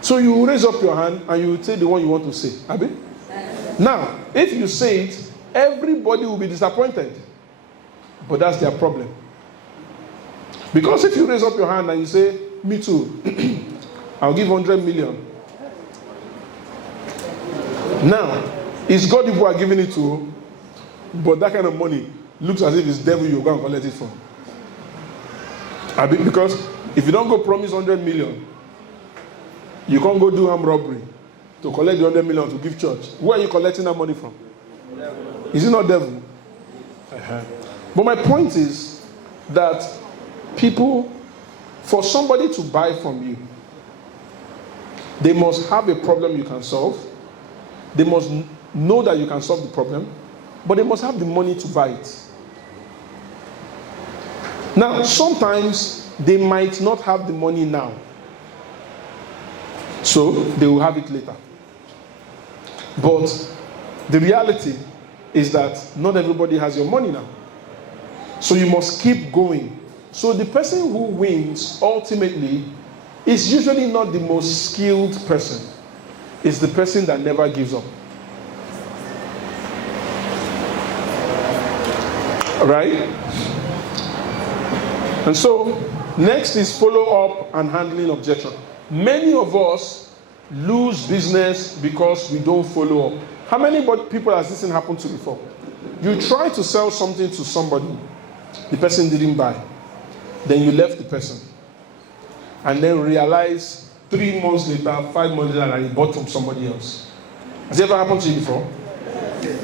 So you will raise up your hand and you will say the one you want to say. Abi? Now, if you say it, everybody will be disappointed. But that's their problem. Because if you raise up your hand and you say, me too, I'll give 100 million. Now, it's God who are giving it to, but that kind of money looks as if it's devil you're going to collect it from. Because if you don't go promise 100 million, you can't go do armed robbery to collect the 100 million to give church. Where are you collecting that money from? Is it not devil? But my point is that people, for somebody to buy from you, they must have a problem you can solve. They must know that you can solve the problem, but they must have the money to buy it. Now, sometimes they might not have the money now, so they will have it later. But the reality is that not everybody has your money now. So you must keep going. So the person who wins ultimately is usually not the most skilled person. It's the person that never gives up. Right? And so, next is follow up and handling objection. Many of us lose business because we don't follow up. How many people has this thing happened to before? You try to sell something to somebody, the person didn't buy. Then you left the person. And then realize 3 months later, 5 months later, that you bought from somebody else. Has it ever happened to you before?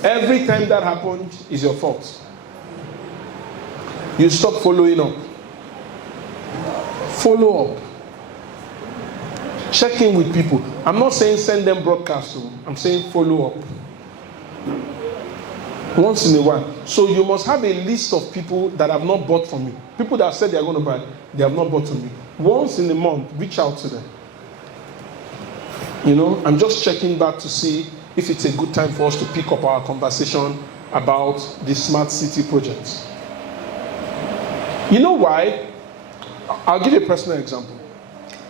Every time that happened is your fault. You stop following up. Follow up. Check in with people. I'm not saying send them broadcasts. I'm saying follow up. Once in a while. So you must have a list of people that have not bought from you. People that said they are going to buy, they have not bought from you. Once in a month, reach out to them. You know, I'm just checking back to see if it's a good time for us to pick up our conversation about the smart city project. You know why? I'll give you a personal example.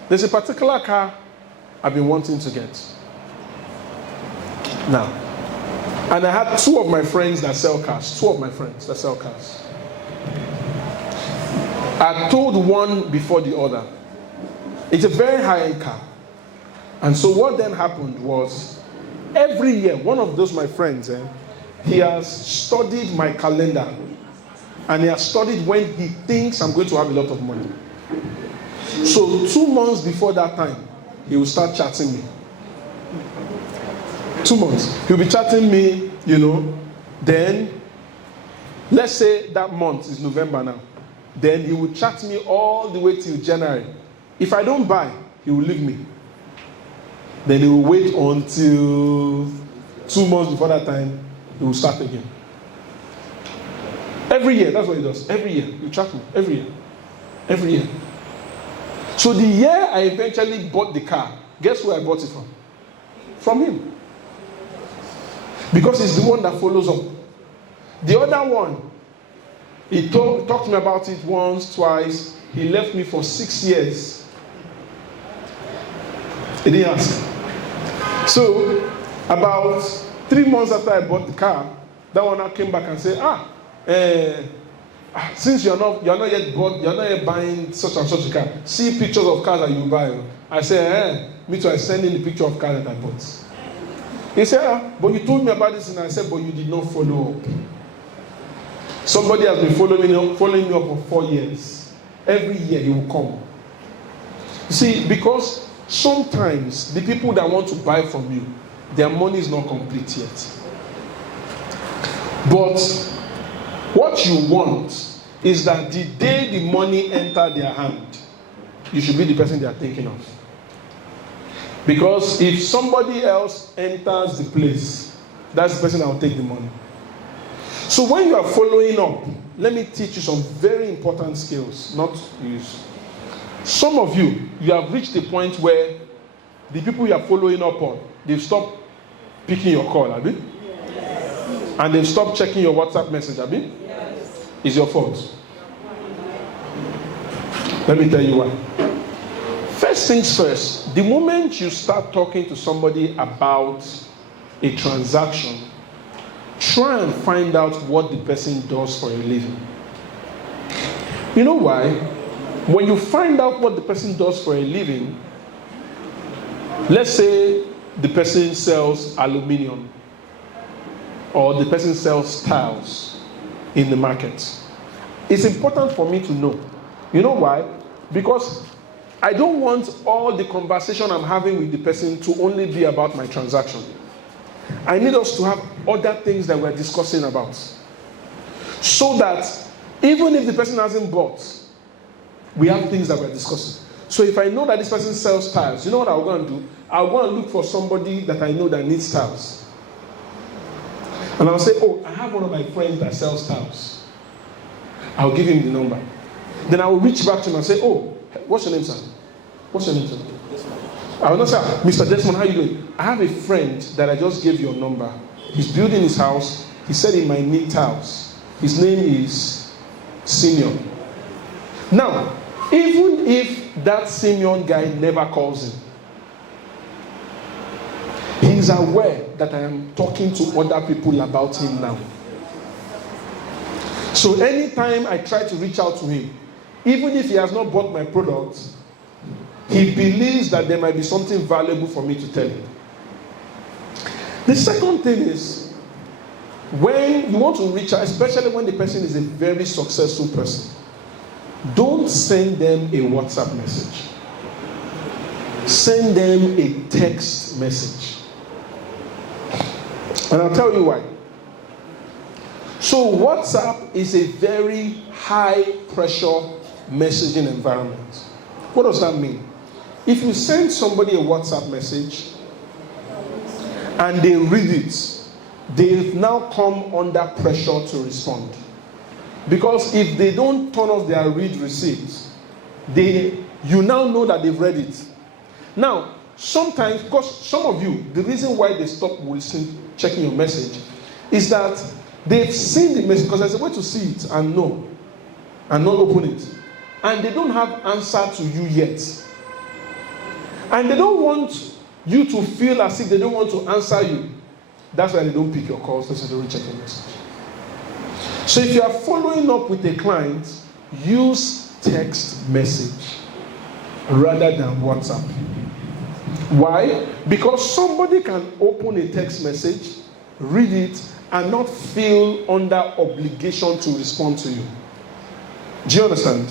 There's a particular car I've been wanting to get. Now, and I had 2 of my friends that sell cars. 2 of my friends that sell cars. I told one before the other. It's a very high-end car. And so what then happened was, every year, one of those my friends, he has studied my calendar. And he has studied when he thinks I'm going to have a lot of money. So 2 months before that time, he will start chatting me. 2 months. He'll be chatting me, you know. Then, let's say that month is November now. Then he will chat me all the way till January. If I don't buy, he will leave me. Then he will wait until 2 months before that time, he will start again. Every year, that's what he does. Every year, he chat me. Every year. Every year. So the year I eventually bought the car, guess where I bought it from? From him. Because he's the one that follows up. The other one, he talked to me about it once, twice. He left me for 6 years. He didn't ask. So, about 3 months after I bought the car, that one now came back and said, since you're not yet bought, you're not yet buying such and such a car, see pictures of cars that you buy. I said, me too, I send in the picture of car that I bought. He said, but you told me about this, and I said, but you did not follow up. Somebody has been following me up for 4 years. Every year he will come. You see, because sometimes the people that want to buy from you, their money is not complete yet. But what you want is that the day the money enter their hand, you should be the person they are thinking of. Because if somebody else enters the place, that's the person that will take the money. So when you are following up, let me teach you some very important skills, not use. Some of you have reached the point where the people you are following up on, they've stopped picking your call, have you? Yes. And they've stopped checking your WhatsApp message, have you? Yes. It's your fault. Let me tell you why. First things first, the moment you start talking to somebody about a transaction, try and find out what the person does for a living. You know why? When you find out what the person does for a living, let's say the person sells aluminium or the person sells tiles in the market. It's important for me to know. You know why? Because I don't want all the conversation I'm having with the person to only be about my transaction. I need us to have other things that we're discussing about. So that even if the person hasn't bought, we have things that we're discussing. So if I know that this person sells tiles, you know what I'm going to do? I'll go and look for somebody that I know that needs tiles. And I'll say, oh, I have one of my friends that sells tiles. I'll give him the number. Then I will reach back to him and say, oh, what's your name, sir? What's your name, sir? I will not say, Mr. Desmond, how are you doing? I have a friend that I just gave your number. He's building his house. He said he might need tiles. His name is Simeon. Now, even if that Simeon guy never calls him, he's aware that I am talking to other people about him now. So anytime I try to reach out to him, even if he has not bought my product, he believes that there might be something valuable for me to tell him. The second thing is, when you want to reach out, especially when the person is a very successful person, don't send them a WhatsApp message. Send them a text message. And I'll tell you why. So WhatsApp is a very high pressure messaging environment. What does that mean? If you send somebody a WhatsApp message and they read it, they've now come under pressure to respond. Because if they don't turn off their read receipts, you now know that they've read it. Now, sometimes, because some of you, the reason why they stop checking your message is that they've seen the message, because there's a way to see it and know, and not open it. And they don't have answer to you yet. And they don't want you to feel as if they don't want to answer you. That's why they don't pick your calls, that's why they don't check your message. So if you are following up with a client, use text message rather than WhatsApp. Why? Because somebody can open a text message, read it, and not feel under obligation to respond to you. Do you understand?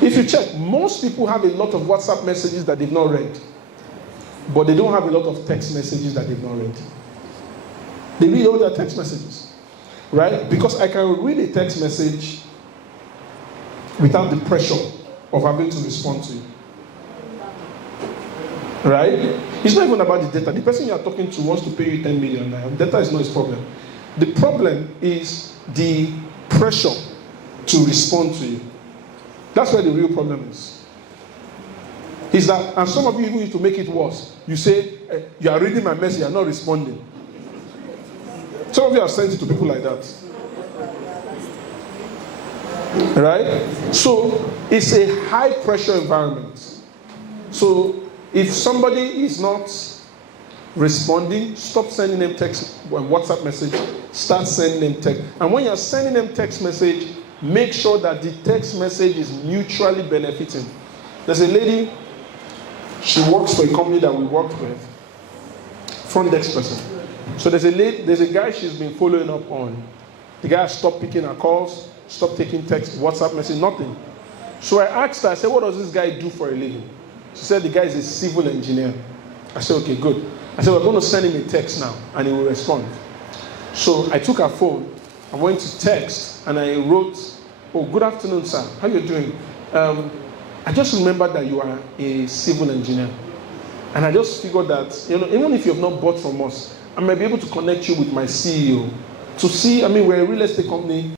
If you check, most people have a lot of WhatsApp messages that they've not read, but they don't have a lot of text messages that they've not read. They read all their text messages, right? Because I can read a text message without the pressure of having to respond to you. Right? It's not even about the data. The person you are talking to wants to pay you 10 million now. Data is not his problem. The problem is the pressure to respond to you. That's where the real problem is. Is that, and some of you even need to make it worse. You say, you are reading my message, you are not responding. Some of you have sent it to people like that. Right? So, it's a high pressure environment. So, if somebody is not responding, stop sending them text and WhatsApp message. Start sending them text. And when you're sending them text message, make sure that the text message is mutually benefiting. There's a lady, she works for a company that we worked with, front desk person. So there's a guy she's been following up on. The guy stopped picking her calls, stopped taking text, WhatsApp message, nothing. So I asked her, I said, what does this guy do for a living? She said the guy is a civil engineer. I said, okay, good. I said, we're going to send him a text now, and he will respond. So I took her phone, I went to text, and I wrote, oh, good afternoon, sir. How you doing? I just remembered that you are a civil engineer. And I just figured that, even if you have not bought from us, I might be able to connect you with my CEO to see, we're a real estate company.